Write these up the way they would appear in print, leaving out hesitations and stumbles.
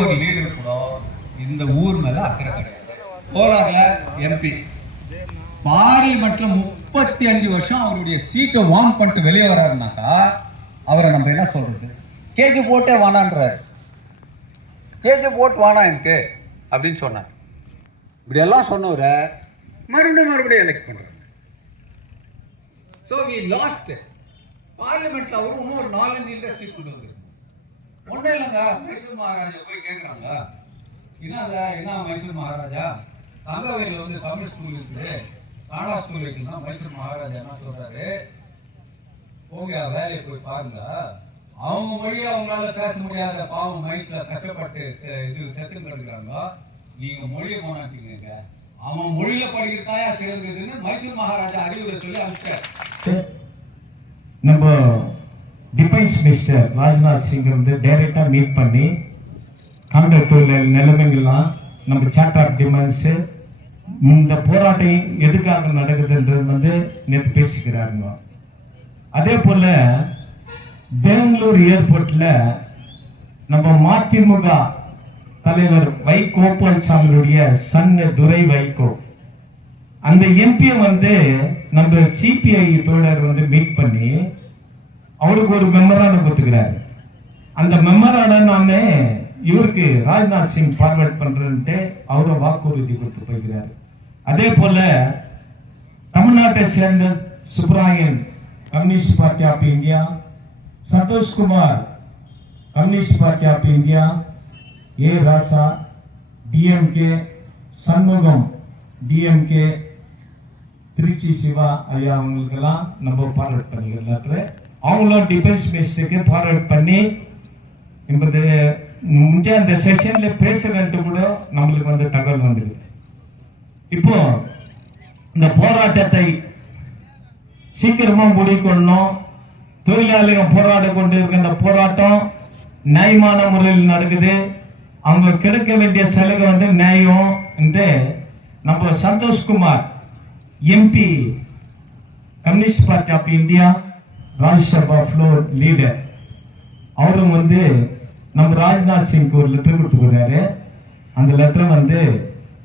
ஒரு லீடர் கூட இந்த ஊர் மேல அக்கறை கிடையாது. கோலார்ல எம்பி பார்லிமெண்ட்ல 35 வருஷம் அவருடைய சீட்டை வார்ன் பண்ணிட்டு வெளியே வர்றாருனாக்கா அவரை நம்ம என்ன சொல்றது? கேஜி போட்டே வானான்றாரு. கேஜி போட் வானா எனக்கு அப்படின்னு சொன்னார். இப்படி எல்லாம் சொன்னவரை மறுபடியும் எலெக்ட் பண்றாரு. So we lost பார்லிமெண்ட்ல அவரும் இன்னும் ஒரு 4-5 இண்டஸ்ட்ரி கொண்டு வந்து ஒன்றும் இல்லைங்க. மைசூர் மகாராஜா போய் கேட்குறாங்க, என்ன மைசூர் மகாராஜா தங்கவேலில் வந்து தமிழ் ஸ்கூல் இருக்குது, கானா ஸ்கூல் இருக்குன்னா மைசூர் மகாராஜா என்ன சொல்றாரு, போங்க வேலையை போய் பாருங்க. அவங்க மொழியை அவங்களால பேச முடியாத பாவம் மைஸ்ல கஷ்டப்பட்டு இது செத்து கிடக்குறாங்க, நீங்க மொழியை போனாட்டீங்க, அவன் மொழியில படிக்கிறதாயா சிறந்ததுன்னு மைசூர் மகாராஜா அறிவுரை சொல்லி அனுப்பிச்சார். நம்ம டிஃபென்ஸ் மினிஸ்டர் ராஜ்நாத் சிங் வந்து டைரக்டா மீட் பண்ணி காங்கிரஸ் தொழில் நிலைமைகள்லாம் நம்ம சார்ட் ஆஃப் டிமாண்ட்ஸ் இந்த போராட்டம் எதுக்காக நடக்குதுன்றது வந்து நேற்று பேசிக்கிறாருங்க. அதே போல பெங்களூர் ஏர்போர்ட்ல நம்ம மதிமுக தலைவர் வைகோ பழனிசாமியுடைய சன்னு துரை வைகோ அந்த எம்பி வந்து நம்ம சிபிஐ தோழர் வந்து மீட் பண்ணி அவருக்கு ஒரு மெமராண்டம் கொடுத்துக்கிறாரு. அந்த மெமராண்டம் நானே இவருக்கு ராஜ்நாத் சிங் ஃபார்வர்ட் பண்றேன்ட்டு அவரை வாக்குறுதி கொடுத்து போய்கிறாரு. அதே போல தமிழ்நாட்டை சேர்ந்த Subbarayan communist party of India, Santhosh Kumar communist party of India, A Raja DMK, Shanmugam DMK, Trichy Siva ஐயா அவங்களுக்கெல்லாம் நம்ம ஃபார்வர்ட் பண்ணிக்கலாம். அவங்களும் டிஃபென்ஸ் மினிஸ்டருக்கு ஃபார்வர்ட் பண்ணி முன்னே அந்த செஷன்ல பேசுறேன்ட்டு கூட நம்மளுக்கு வந்து தகவல் வந்தது. இப்போ இந்த போராட்டத்தை சீக்கிரமா முடிக்கணும். தொழிலாளிகள் போராட கொண்டு இருக்க இந்த போராட்டம் நியாயமான முறையில் நடக்குது. அவங்க கிடைக்க வேண்டிய சலுகை வந்து நியாயம் என்று நம்ம Santhosh Kumar MP communist party of India Rajya Sabha floor leader அவரும் வந்து நம்ம ராஜ்நாத் சிங்க்கு ஒரு லெட்டர் கொடுத்துக்கிறாரு. அந்த லெட்டரை வந்து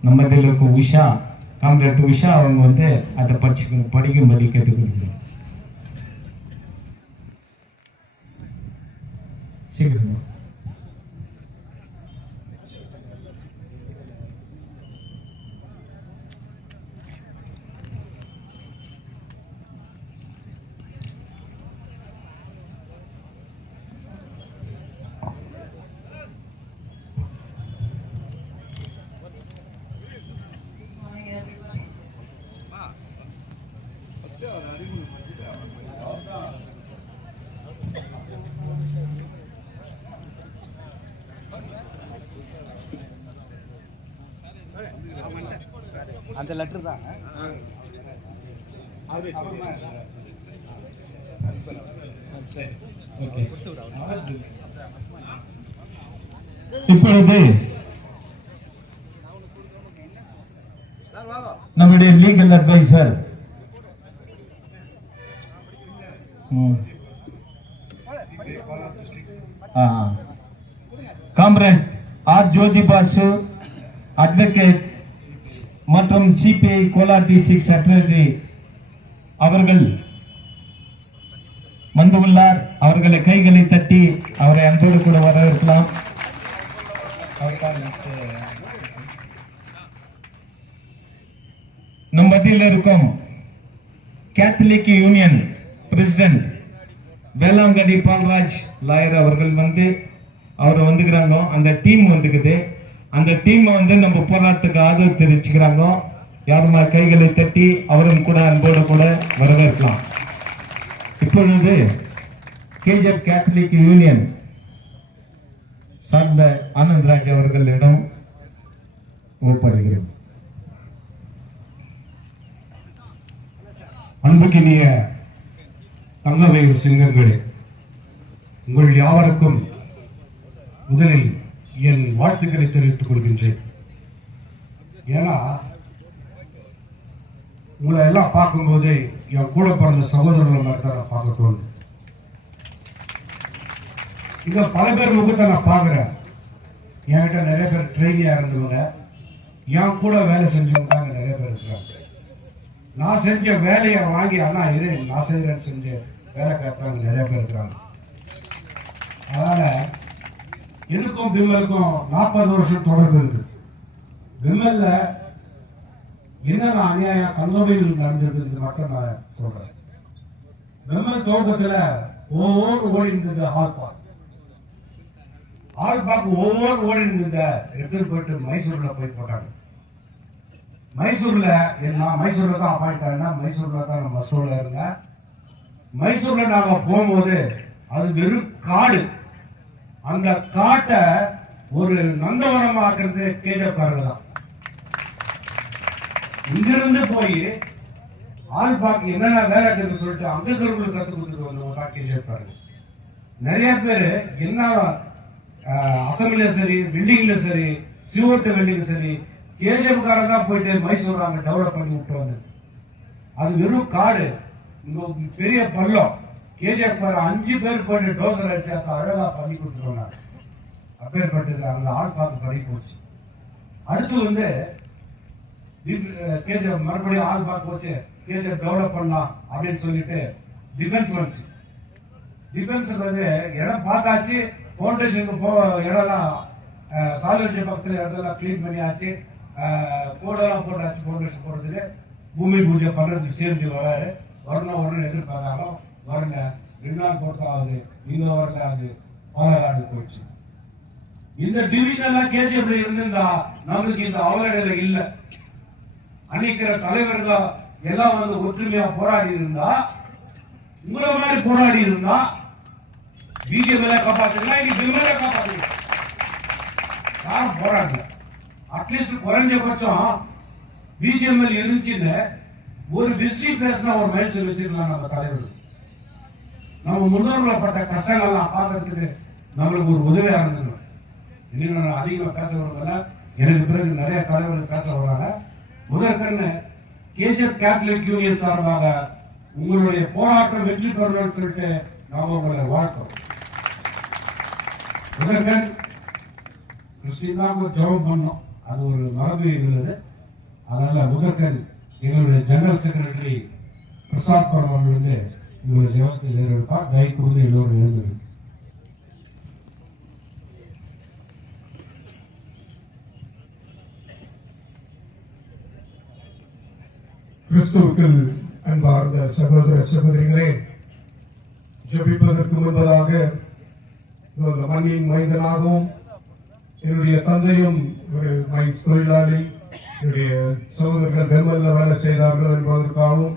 நம்ம இதில் இருக்க உஷா காம்ரேட் உஷா அவங்க வந்து அதை படிக்கும்படி கேட்டுக்கொள்கிறோம். சீக்கிரம் அந்த லெட்டர் தான் இப்பொழுது நம்முடைய legal advisor comrade R Jyoti Basu advocate மற்றும் சிபிஐ கோலார் டிஸ்ட்ரிக்ட் செக்ரட்டரி அவர்கள் வந்துள்ளார். அவர்களை கைகளை தட்டி அவரை அன்போடு கூட வரவேற்கலாம். நம் மத்தியில் இருக்கும் Catholic union president Velankanni Paulraj lawyer அவர்கள் வந்து அவரை வந்துக்கிறாங்க. அந்த டீம் வந்துக்குது. அந்த டீம் வந்து நம்ம போராட்டத்துக்கு ஆதரவு தெரிவிச்சுக்கிறாங்க. யாருமா கைகளை தட்டி அவரும் கூட அன்போடு கூட வரவேற்கலாம். இப்பொழுது கேஜிஎஃப் கேத்தலிக் யூனியன் சார்ந்த ஆனந்த்ராஜ் அவர்களிடம் ஒப்படைக்கிறோம். அன்புக்கினிய தங்கவேல் சிங்கங்களே, உங்கள் யாவருக்கும் முதலில் என் வாழ்த்துக்களை தெரிவித்துக் கொள்கின்றேன். ஏன்னா உங்களை எல்லாம் பார்க்கும்போது என் கூட பிறந்த சகோதரர்கள் மாதிரி தான் நான் பார்க்க தோணும். இங்க பல பேர் முகத்தை நான் பார்க்கிறேன். என்கிட்ட நிறைய பேர் ட்ரெயினியா இருந்தவங்க, என் கூட வேலை செஞ்சவங்க அங்க நிறைய பேர் இருக்கிறாங்க. நான் செஞ்ச வேலையை வாங்கி அண்ணா இரு நான் செய்யறேன்னு செஞ்ச வேலை கேட்கறாங்க நிறைய பேர் இருக்கிறாங்க. அதனால எனக்கும் விமலுக்கும் 40 வருஷம் தொடர்பு இருக்கு. விமல்ல என்னென்ன அநியாயம் கல்லூரியில் நடந்திருக்கு மட்டும் நான் சொல்றேன். விமல் துவக்கத்துல ஒவ்வொரு ஓடி இருந்தது ஆல்பாக் ஒவ்வொரு ஓடி இருந்த எடுத்துட்டு போயிட்டு மைசூர்ல போய் போட்டாங்க. மைசூர்ல நான் மைசூர்ல தான் அப்பாயிண்ட் ஆனா, மைசூர்ல தான் நான் மசூர்ல இருந்தேன். மைசூர்ல நாங்க போகும்போது அது வெறும் காடு. அந்த காட்டை ஒரு நந்தவனம் ஆக்குறது கேஜப்காரங்க தான். இங்கிருந்து போய் ஆல்பாக் என்னென்ன வேலை இருக்குன்னு சொல்லிட்டு அங்க இருக்கிறவங்களுக்கு கத்து கொடுத்துட்டு வந்தவங்க தான் கேஜப்காரங்க. நிறைய பேரு என்ன அசம்பிளில சரி, பில்டிங்ல சரி, சிவோட்டு வெல்டிங் சரி, கேஜப்காரங்க தான் போயிட்டு மைசூர் அங்க டெவலப் பண்ணி விட்டு வந்தது. அது வெறும் காடு, பெரிய பள்ளம். கேஜிஎஃப் 5 பேர் போயிட்டு டோசர் அடிச்சு அழகா பண்ணி கொடுத்துருவாங்க. அப்பேற்பட்டது அங்க ஆல்பாக் பறி போச்சு. அடுத்து கேஜிஎஃப் மறுபடியும் ஆல்பாக் போச்சு, கேஜிஎஃப் டெவலப் பண்ணலாம் அப்படின்னு சொல்லிட்டு டிஃபென்ஸ் வந்துச்சு. டிஃபென்ஸுக்கு இடம் பார்த்தாச்சு, ஃபவுண்டேஷனுக்கு இடம்லாம் சாலிவர்ஜி பக்கத்துல இடத்தெல்லாம் கிளீன் பண்ணியாச்சு, போர்டெல்லாம் போட்டாச்சு. ஃபவுண்டேஷன் போடுறதுக்கு பூமி பூஜை பண்றதுக்கு சேர்ந்து வராரு. வரணும் எதிர்பார்த்தாலும் வரல. 2 நாள் போட்டாவது இங்க வரல. அது பாலாடு போயிடுச்சு. இந்த டிவிஷன் கேஜிஎஃப்ல இருந்தா நம்மளுக்கு இந்த அவலநிலை இல்ல. அன்னைக்கிற தலைவர்கள் எல்லாம் ஒற்றுமையா போராடி இருந்தா, உங்களை மாதிரி போராடி இருந்தா பிஜேபி காப்பாத்துக்கலாம், இன்னைக்கு விமலை காப்பாத்துக்கலாம். யாரும் போராடல. அட்லீஸ்ட் குறைஞ்சபட்சம் பிஜேபி இருந்துச்சுன்னு ஒரு விசிறி பேசினா ஒரு மைசூர் வச்சிருக்கலாம். நம்ம தலைவர்கள் நம்ம முன்னோர்களை பட்ட கஷ்டங்கள்லாம் பார்க்கறதுக்கு நம்மளுக்கு ஒரு உதவியா இருந்துடும். இன்னும் நான் அதிகமா பேச வரல, எனக்கு பிறகு நிறைய தலைவர்கள் பேச வராங்க. முதற்கண்ணு கேஜிஎஃப் கேத்தலிக் யூனியன் சார்பாக உங்களுடைய போராட்டம் வெற்றி பெறணும்னு சொல்லிட்டு நாம உங்களை வாழ்க்கிறோம். முதற்கண் கிறிஸ்டின் தான் ஜெபம் பண்ணோம், அது ஒரு மரபு இருந்தது. அதனால முதற்கண் எங்களுடைய ஜெனரல் செக்ரட்டரி பிரசாத் பரமன் உங்களுடைய ஜெபத்தை ஏறெடுப்பார். கைக்கு எல்லோரும் எழுந்தது. கிறிஸ்துவுக்குள் அன்பார்ந்த சகோதர சகோதரிகளே, ஜெபிப்பதற்கு முன்பதாக மண்ணின் மைந்தனாகவும் என்னுடைய தந்தையும் ஒரு மைஸ் தொழிலாளி, என்னுடைய சகோதரர்கள் பெருமல்ல வேலை செய்தார்கள் என்பதற்காகவும்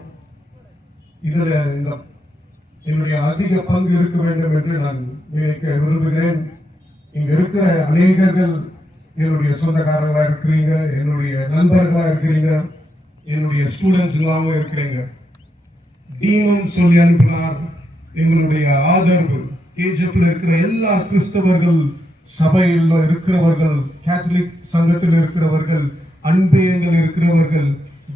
இதுல இந்த என்னுடைய அதிக பங்கு இருக்க வேண்டும் என்று நான் நினைக்க விரும்புகிறேன். இங்க இருக்கிற அநேகர்கள் என்னுடைய சொந்தக்காரர்களா இருக்கிறீங்க, என்னுடைய நண்பர்களா இருக்கிறீங்க, என்னுடைய ஸ்டூடெண்ட்ஸ் எல்லாமே இருக்கிறீங்க. டீனும் சொல்லி அனுப்பினார் எங்களுடைய ஆதரவு. கேஜிஎஃப்ல இருக்கிற எல்லா கிறிஸ்தவர்கள், சபையில் இருக்கிறவர்கள், கேத்தலிக் சங்கத்தில் இருக்கிறவர்கள், அன்பேயங்கள் இருக்கிறவர்கள்,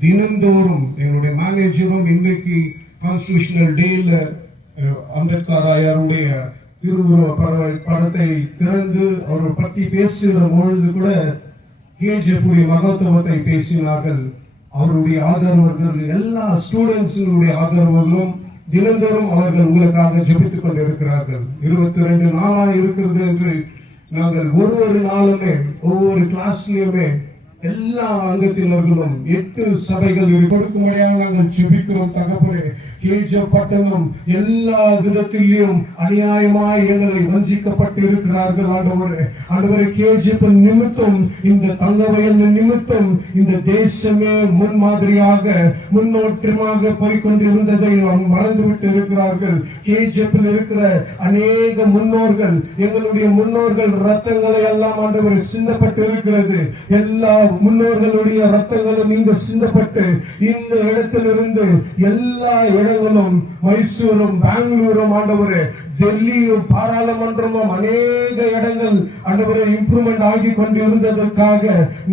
தினந்தோறும் எங்களுடைய மேனேஜரும் இன்னைக்கு கான்ஸ்டிடியூஷனல் டேல அம்பேத்கர் ஐயருடைய திருவுருவ படத்தை திறந்து அவர் பற்றி பேசுகிற பொழுது கூட கேஜிஎஃப் மகத்துவத்தை பேசினார்கள். அவருடைய ஆதரவர்கள், எல்லா ஸ்டூடெண்ட்ஸுடைய ஆதரவர்களும் தினந்தோறும் அவர்கள் உங்களுக்காக ஜெபித்துக் கொண்டிருக்கிறார்கள். 22 நாளா இருக்கிறது என்று நாங்கள் ஒவ்வொரு நாளுமே ஒவ்வொரு கிளாஸ்லயுமே எல்லா அங்கத்தினர்களும் 8 சபைகள் கொடுக்கும்படியாக நாங்கள் ஜெபிக்கிறோம். தகப்பனே, கேஜிஎஃப் பட்டணம் எல்லா விதத்திலும் அநியாயமாய் எங்களை வஞ்சிக்கப்பட்டு இருக்கிறார்கள். ஆண்டவரே, கேஜிஎஃப் நிமித்தம், இந்த தங்கவயல் நிமித்தம் இந்த தேசமே முன்மாதிரியாக முன்னோட்டமாக போய்கொண்டிருந்ததை மறந்துவிட்டு இருக்கிறார்கள். கேஜிஎஃப் இருக்கிற அநேக முன்னோர்கள், எங்களுடைய முன்னோர்கள் ரத்தங்களை எல்லாம் ஆண்டவரே சிந்தப்பட்டு இருக்கிறது. எல்லா முன்னோர்களுடைய ரத்தங்களும் இங்கு சிந்தப்பட்டு இந்த இடத்திலிருந்து எல்லா இடங்களும் மைசூரும் பெங்களூரும் ஆண்டவரே டெல்லியும் பாராளுமன்றமும் அநேக இடங்கள் ஆண்டவரே இம்ப்ரூவ்மெண்ட் ஆகி கொண்டு இருந்ததற்காக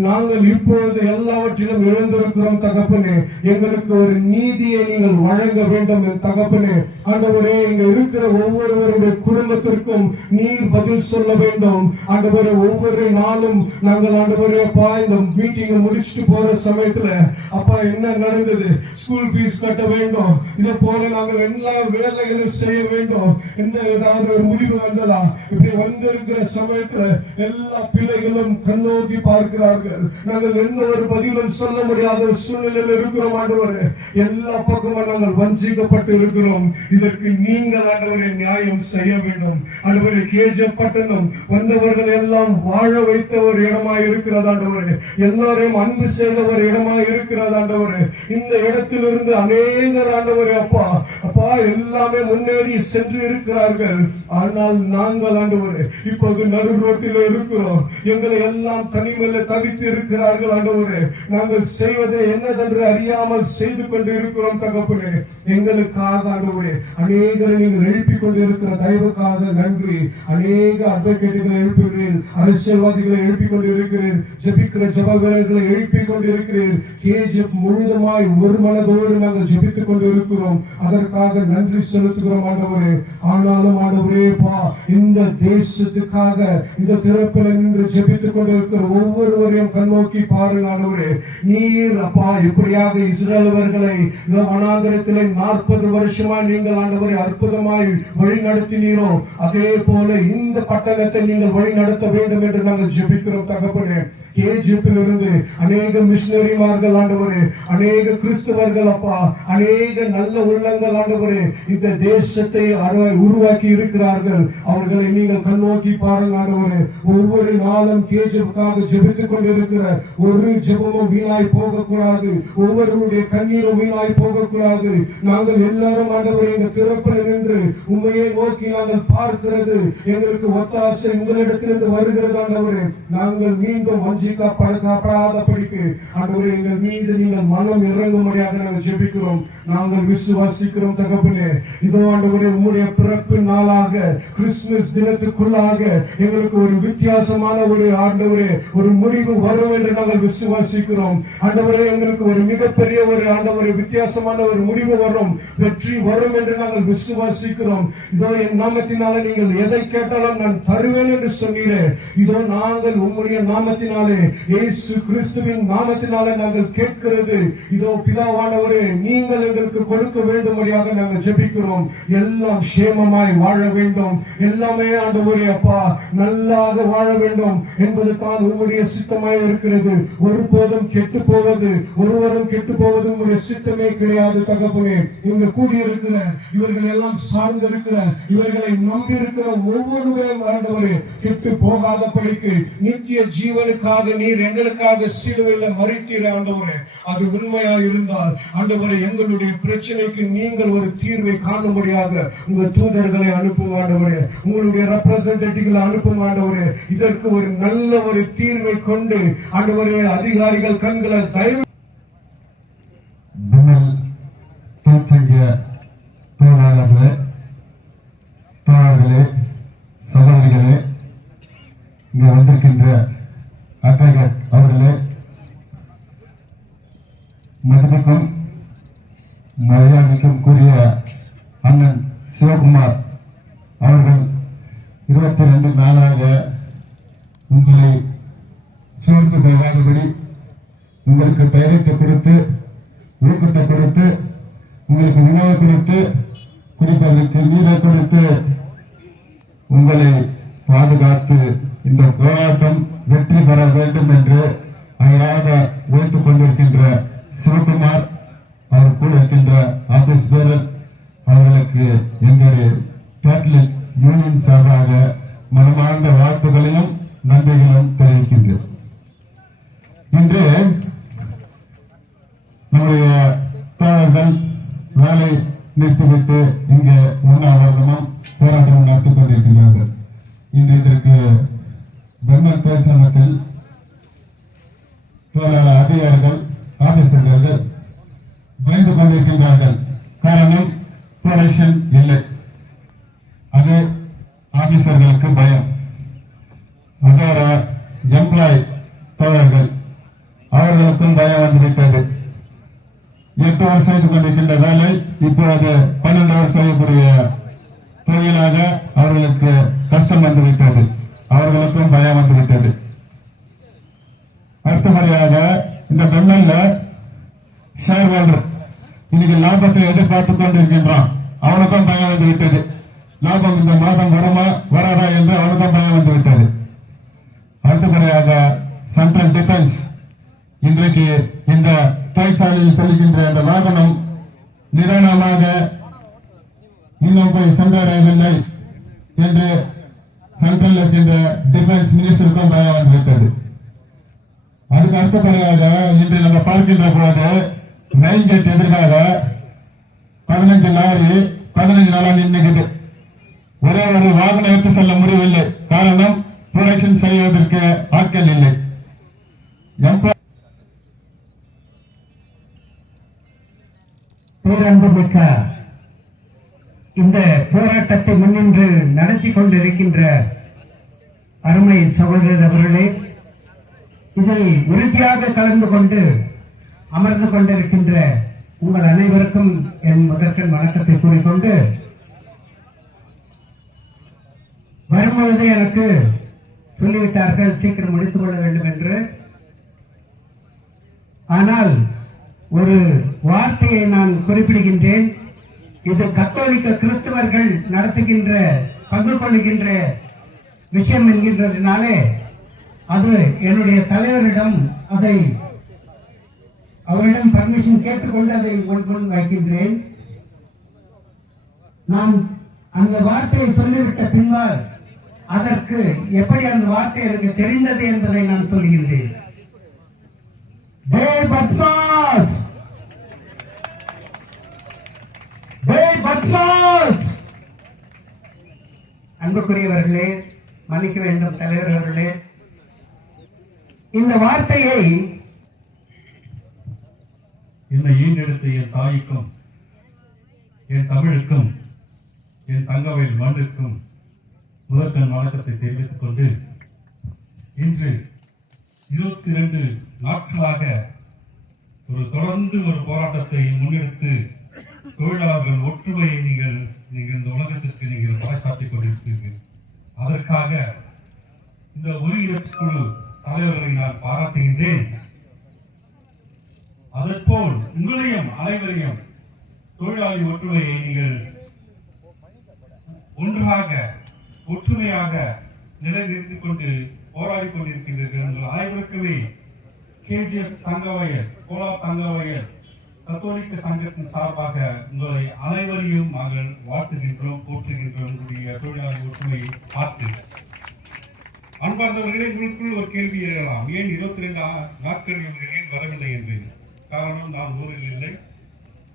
நாங்கள் இப்பொழுது எல்லாவற்றிலும் இழந்திருக்கிறோம் தகப்பனே. எங்களுக்கு ஒரு நீதியை நீங்கள் வழங்க வேண்டும் என் தகப்பனே. ஆண்டவரே, இங்க இருக்கிற ஒவ்வொருவருடைய குடும்பத்திற்கும் நீர் பதில் சொல்ல வேண்டும் ஆண்டவரே. ஒவ்வொரு நாளும் நாங்கள் ஆண்டவரே அப்பா இந்த மீட்டிங் முடிச்சுட்டு போற சமயத்துல அப்பா என்ன நடந்தது, ஸ்கூல் ஃபீஸ் கட்ட வேண்டும், இதை போல நாங்கள் எல்லா வேலைகளும் செய்ய வேண்டும், என்ன ஏதாவது ஒரு முடிவு வந்ததா, இப்படி வந்திருக்கிற சமயத்துல எல்லா பிள்ளைகளும் கண்ணோக்கி பார்க்கிறார்கள். நாங்கள் எந்த ஒரு பதிலும் சொல்ல முடியாத ஒரு சூழ்நிலையில் இருக்கிறோம் ஆண்டவரே. எல்லா பக்கமும் நாங்கள் வஞ்சிக்கப்பட்டு இருக்கிறோம். இதற்கு நீங்கள் ஆண்டவரை நியாயம் செய்ய வேண்டும் ஆண்டவரே. கேஜிஎஃப் பட்டணம் வந்தவர்கள் எல்லாம் வாழ வைத்த ஒரு இடமாய் இருக்கிறது ஆண்டவரே. எல்லாரையும் அன்பு செய்த ஒரு இடமாய் இருக்கிறது ஆண்டவரே. இந்த இடத்திலிருந்து அநேகர் ஆண்டவரே அப்பா அப்பா எல்லாமே முன்னேறி சென்று இருக்கிறார்கள். ஆனால் நாங்கள் ஆண்டவரே இப்போது நடு ரோட்டில் இருக்கிறோம். எங்களை எல்லாம் தனிமையில தவித்து இருக்கிறார்கள் ஆண்டவரே. நாங்கள் செய்வதை என்னதென்று அறியாமல் செய்து கொண்டு இருக்கிறோம் தகப்பனே. எங்களுக்காக ஆண்டவரே அநேகரை நீங்கள் எழுப்பிக் கொண்டு இருக்கிற தயவுக்காக நன்றி. அநேக அட்வொகேட்டுகளை எழுப்புகிறேன், அரசியல்வாதிகளை எழுப்பிக் கொண்டு இருக்கிறேன், ஜெபிக்கிற ஜெப வீரர்களை எழுப்பிக் கொண்டு இருக்கிறேன். கேஜிஎஃப் முழுவதுமாய் ஒரு மனதோடு நாங்கள் ஜெபித்துக் கொண்டு இருக்கிறோம். அதற்காக நன்றி செலுத்துகிறோம் ஆண்டவரே. ஆனாலும் ஆண்டவரே பா இந்த தேசத்துக்காக இந்த திறப்பில் நின்று ஜெபித்துக் கொண்டு இருக்கிற ஒவ்வொருவரையும் கண்ணோக்கி பாருங்க ஆண்டவரே. நீர் அப்பா எப்படியாக இஸ்ரவேலர்களை வனாந்தரத்திலே 40 வருஷமா நீங்கள் ஆண்டவரை அற்புதமாய் வழி நடத்தினீரோ அதே போல இந்த பட்டணத்தை நீங்கள் வழி நடத்த வேண்டும் என்று நாங்கள் ஜெபிக்கிறோம் தகப்பனே. கேஜிஎஃப்பில் இருந்து அநேக மிஷனரிமார்கள் ஆண்டவரே, அநேக கிறிஸ்தவர்கள் அப்பா, அநேக நல்ல உள்ளங்கள் ஆண்டவரே இந்த தேசத்தை உருவாக்கி இருக்கிறார்கள். அவர்களை நீங்கள் கண்ணோக்கி பாருங்க ஆண்டவரே. ஒவ்வொரு நாளும் கேஜிஎஃப்காக ஜெபித்துக் கொண்டிருக்கிற ஒரு ஜெபமும் வீணாய் போகக்கூடாது, ஒவ்வொருவருடைய கண்ணீரும் வீணாய் போகக்கூடாது. நாங்கள் எல்லாரும் ஆண்டவரே இந்த திறப்பில் நின்று உண்மையை நோக்கி நாங்கள் பார்க்கிறது எங்களுக்கு ஒத்தாசை உங்களிடத்திலிருந்து வருகிறது ஆண்டவரே. நாங்கள் மீண்டும் வஞ்சிக்கப்படாதபடிக்கு ஆண்டவரே எங்கள் மீது நீங்கள் மனம் இறங்கும்படியாக நாங்கள் ஜெபிக்கிறோம். நாங்கள் விசுவாசிக்கிறோம் தகப்பனே. இதோ ஆண்டவரே உம்முடைய பிறப்பு நாளாக கிறிஸ்துமஸ் தினத்துக்குள்ளாக எங்களுக்கு ஒரு வித்தியாசமான ஒரு ஆண்டவரே ஒரு முடிவு வரும் என்று நாங்கள் விசுவாசிக்கிறோம் ஆண்டவரே. எங்களுக்கு ஒரு மிகப்பெரிய ஒரு ஆண்டவரே வித்தியாசமான ஒரு முடிவு வரும், வெற்றி வரும் என்று நாங்கள் விசுவாசிக்கிறோம். இதோ என் நாமத்தினால நீங்கள் எதை கேட்டாலும் நான் தருவேன் என்று சொன்னீரே. இதோ நாங்கள் உம்முடைய நாமத்தினாலே இயேசு கிறிஸ்துவின் நாமத்தினாலே நாங்கள் கேட்கிறது. இதோ பிதாவானவரே நீங்கள் எங்களுக்கு கொடுக்க வேண்டும்படியாக நாங்கள் ஜெபிக்கிறோம். எல்லாம் சேமமாய் வாழ வேண்டும், எல்லாமே ஆண்டவரே அப்பா நல்லாக வாழ வேண்டும் என்பது தான் உங்களுடைய சித்தமாய் இருக்கிறது. ஒருபோதும் கெட்டு போவது ஒருவரும் கெட்டு போவது உங்களுடைய சித்தமே கிடையாது தகப்பனே. இங்க கூடியிருக்கிற இவர்கள் எல்லாம் சார்ந்து இருக்கிற இவர்களை நம்பி இருக்கிற ஒவ்வொருவரும் ஆண்டவரே கெட்டு போகாதபடிக்கு நித்திய ஜீவனுக்காக நீர் எங்களுக்காக சிலுவையில் மரித்தீர் ஆண்டவரே. அது உண்மையா இருந்தால் ஆண்டவரே எங்களுடைய பிரச்சனைக்கு நீங்கள் ஒரு தீர்வை காணும்படியாக உங்க தூதர்களை அனுப்பும் ஆண்டவரே, உங்களுடைய ரெப்ரசன்டேட்டிவ்களை அனுப்பும் ஆண்டவரே. இதற்கு ஒரு நல்ல ஒரு தீர்வை கொண்டு ஆண்டவரே அதிகாரிகள் கண்களை தயவு தோழர்களே சகோதரிகளே, இங்கே வந்திருக்கின்ற அட்வொகேட் அவர்களே, மதிப்புக்கும் மரியாதைக்கும் கூறிய அண்ணன் சிவகுமார் அவர்கள் 22 நாளாக உங்களை சூழ்ந்து கொள்ளாதபடி உங்களுக்கு தைரியத்தை கொடுத்து ஊக்கத்தை கொடுத்து உங்களுக்கு உணவு கொடுத்து குடிப்பதற்கு நீரை கொடுத்து உங்களை பாதுகாத்து இந்த போராட்டம் வெற்றி பெற வேண்டும் என்று அயராக உழைத்துக் கொண்டிருக்கின்ற சிவகுமார் அவர் கூட இருக்கின்ற ஆபீஸ் பேரர் அவர்களுக்கு எங்களுடைய கேத்தலிக் யூனியன் சார்பாக மனமார்ந்த வாழ்த்துக்களையும் நன்றிகளும் தெரிவிக்கின்றேன். இன்று நம்முடைய தோழர்கள் வேலை நிறுத்திவிட்டு இங்கே உண்ணாவிரதமும் போராட்டம் நடத்திக் கொண்டிருக்கிறார்கள். இன்று இதற்கு பெர்மன் தொழிற்சங்கத்தில் தொழிலாளர் அதிகாரிகள் ஆபீசர்கள் பயந்து கொண்டிருக்கின்றார்கள். காரணம் ப்ரொடக்ஷன் இல்லை. அது 8 வருஷம் செய்து கொண்டிருக்கின்ற வேலை இப்போது 12 வருஷம் செய்யக்கூடிய தொழிலாக அவர்களுக்கு கஷ்டம் வந்துவிட்டது, அவர்களுக்கும் பயம் வந்துவிட்டது. அடுத்தபடியாக இந்த பெண்ணல்ல ஷேர் ஹோல்டர் இன்னைக்கு லாபத்தை எதிர்பார்த்து கொண்டிருக்கின்றான், அவனுக்கும் பயம் வந்துவிட்டது. லாபம் இந்த மாதம் வருமா வராதா என்று அவனுக்கும் பயம் வந்துவிட்டது. அடுத்தபடியாக சென்ட்ரல் டிஃபென்ஸ் இன்றைக்கு இந்த தொழிற்சாலையில் செல்கின்ற இந்த வாகனம் நிதானமாக இன்னும் போய் சென்றடையவில்லை என்று சென்ட்ரல் இருக்கின்ற டிஃபென்ஸ் மினிஸ்டருக்கும் பயம் வந்துவிட்டது. அதுக்கு அடுத்தபடியாக இன்று நம்ம பார்க்கின்ற போது மெயின் கேட் எதிர்க்காக 15 லாரி 15 நாளா நின்றுக்குது. ஒரே ஒரு வாகனம் எடுத்து செல்ல முடியவில்லை. காரணம் ப்ரொடக்ஷன் செய்வதற்கு ஆட்கள் இல்லை. பேரன்புமிக்க இந்த போராட்டத்தை முன்னின்று நடத்தி கொண்டிருக்கின்ற அருமை சகோதரர் அவர்களே, இதில் உறுதியாக கலந்து கொண்டு அமர்ந்து கொண்டிருக்கின்ற உங்கள் அனைவருக்கும் என் முதற்கண் வணக்கத்தை கூறிக்கொண்டு, வரும்பொழுது எனக்கு சொல்லிவிட்டார்கள் சீக்கிரம் முடித்துக் கொள்ள வேண்டும் என்று. ஆனால் ஒரு வார்த்தையை நான் குறிப்பிடுகின்றேன். இது கத்தோலிக்க கிறிஸ்தவர்கள் நடத்துகின்ற பங்கு கொள்ளுகின்ற விஷயம் என்கின்றதுனாலே அது என்னுடைய தலைவரிடம் அவரிடம் பர்மிஷன் கேட்டுக்கொண்டு அதை முன் வைக்கின்றேன். நான் அந்த வார்த்தையை சொல்லிவிட்ட பின்னால் அதற்கு எப்படி அந்த வார்த்தை எனக்கு தெரிந்தது என்பதை நான் சொல்கின்றேன். அன்புக்குரியவர்களே, மன்னிக்க வேண்டும் தலைவர் அவர்களே, இந்த வார்த்தையை என்னை ஈண்டெடுத்த என் தாய்க்கும் என் தமிழுக்கும் என் தங்கவயல் மண்ணுக்கும் முதற்கண் வணக்கத்தை தெரிவித்துக் கொண்டு, இன்று 22 நாட்களாக தொடர்ந்து ஒரு போராட்டத்தை முன்னெடுத்து தொழிலாளர்கள் ஒற்றுமையை நீங்கள் இந்த உலகத்திற்கு நீங்கள் பறைசாற்றிக் கொண்டிருக்கிறீர்கள். அதற்காக இந்த ஒருங்கிணைப்பு குழு தலைவர்களை நான் பாராட்டுகின்றேன். அதற்போல் உங்களையும் அனைவரையும் தொழிலாளி ஒற்றுமையை நீங்கள் ஒன்றாக ஒற்றுமையாக நிலைநிறுத்திக் கொண்டு போராடி கொண்டிருக்கின்றீர்கள். உங்கள் அனைவருக்குமே KGF தங்கவயல் கோலா தங்கவயல் கத்தோலிக்க சங்கத்தின் சார்பாக உங்களை அனைவரையும் நாங்கள் வாழ்த்துகின்றோம், போற்றுகின்றோம். உங்களுடைய தொழிலாளி ஒற்றுமையை பார்த்து அன்பார்ந்தவர்களே, உங்களுக்குள் ஒரு கேள்வி எழலாம். ஏன் 22 நாட்கள் இவர்கள் ஏன் வரவில்லை என்று. காரணம், நான் ஊரில் இல்லை.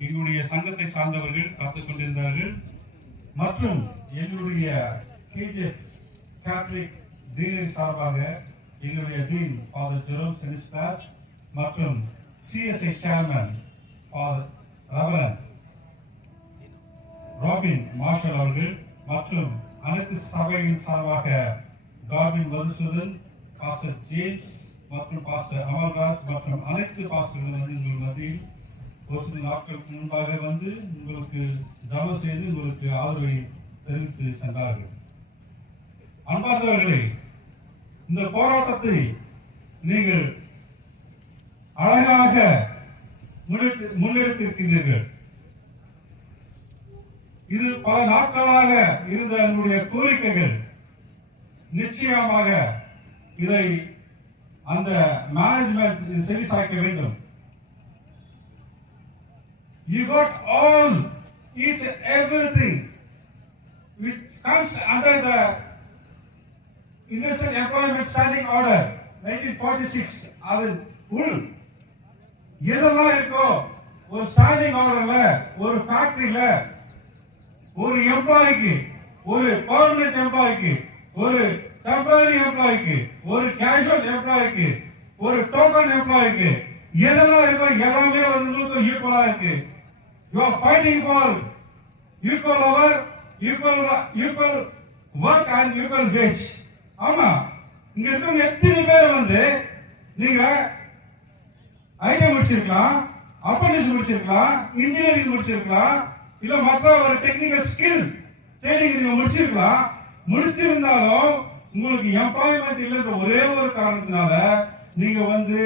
எங்களுடைய சங்கத்தை சார்ந்தவர்கள் காத்துக் கொண்டிருந்தார்கள். மற்றும் எங்களுடைய KGF கேத்தலிக் டீனரி சார்பாக எங்களுடைய டீன் ஃபாதர் ஜெரோம் செனிஸ்டாஸ் மற்றும் CSI chairman father reverend Robin Marshall அவர்கள் மற்றும் அனைத்து சபையின் சார்பாக கார்வின் மதுசூதன், பாஸ்டர் ஜேம்ஸ் மற்றும் பாஸ்டர் அமல்ராஜ் மற்றும் அனைத்து பாஸ்டர்கள் வந்து உங்கள் மத்தியில் ஒரு சில நாட்களுக்கு முன்பாக வந்து உங்களுக்கு ஜபம் செய்து உங்களுக்கு ஆதரவை தெரிவித்து சென்றார்கள். அன்பார்ந்தவர்களே, இந்த போராட்டத்தை நீங்கள் அழகாக முன்னெடுத்திருக்கின்றீர்கள். இது பல நாட்களாக இருந்த என்னுடைய கோரிக்கைகள். நிச்சயமாக இதை அந்த மேனேஜ்மெண்ட் செவி சாய்க்க வேண்டும். You got all, each and everything which comes under the Industrial Employment Standing Order 1946. அதில் உள் எதெல்லாம் இருக்கோ ஒரு ஸ்டாண்டிங் ஆர்டர்ல ஒரு ஃபேக்டரியில ஒரு எம்ப்ளாய்க்கு, ஒரு பெர்மனன்ட் எம்ப்ளாய்க்கு, ஒரு டெம்பரரி எம்ப்ளாய்க்கு, ஒரு கேஷுவல் எம்ப்ளாய்க்கு, ஒரு டோக்கன் எம்ப்ளாய்க்கு எதெல்லாம் இருக்கோ எல்லாமே உங்களுக்கு ஈக்குவலா இருக்கு. You are fighting for equal hour, equal work and equal wage. ஆமா, இங்க இருக்கவங்க எத்தனை பேர் வந்து நீங்க ஐடியா முடிச்சிருக்கலாம், அப்ரண்டிஸ் முடிச்சிருக்கலாம், இன்ஜினியரிங் முடிச்சிருக்கலாம், இல்ல மற்ற ஒரு டெக்னிக்கல் ஸ்கில் ட்ரைனிங் நீங்க முடிச்சிருக்கலாம். முடிச்சிருந்தாலும் உங்களுக்கு எம்ப்ளாய்மெண்ட் இல்லைன்ற ஒரே ஒரு காரணத்தினால நீங்க வந்து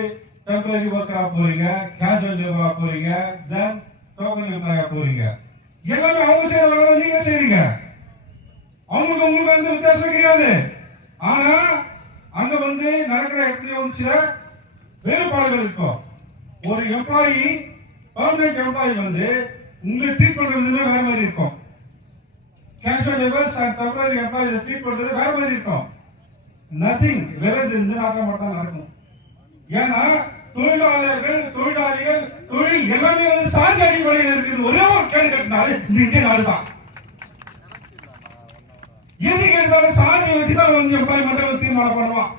டெம்பரரி ஒர்க்கரா போறீங்க, கேஷுவல் லேபரா போறீங்க, தென் டோக்கன் எம்ப்ளாயா போறீங்க. எல்லாமே அவங்க செய்யற வேலை நீங்க செய்றீங்க. அவங்களுக்கு உங்களுக்கு எந்த வித்தியாசம் கிடையாது. ஆனா அங்க வந்து நடக்கிற இடத்துல வந்து சில வேறுபாடுகள் இருக்கும். ஒரு எம்ப்ளாயி, பெர்மனன்ட் எம்ப்ளாயி வந்து உங்களை ட்ரீட் பண்றது வேற மாதிரி இருக்கும். Casual labours and temporary employee treat பண்றது வேற மாதிரி இருக்கும். நதிங் வேற இந்த நாட்டில் மட்டும் நடக்கும். ஏன்னா தொழிலாளிகள் தொழில் எல்லாமே வந்து சாதி அடிப்படையில் இருக்குது. ஒரே ஒரு கேள்வி கேட்டாலே இந்த இந்திய நாடு தான். எது கேட்டாலும் சாதியை வச்சுதான் வந்து எம்ப்ளாய்மெண்ட் தீர்மானம் பண்ணுவான்.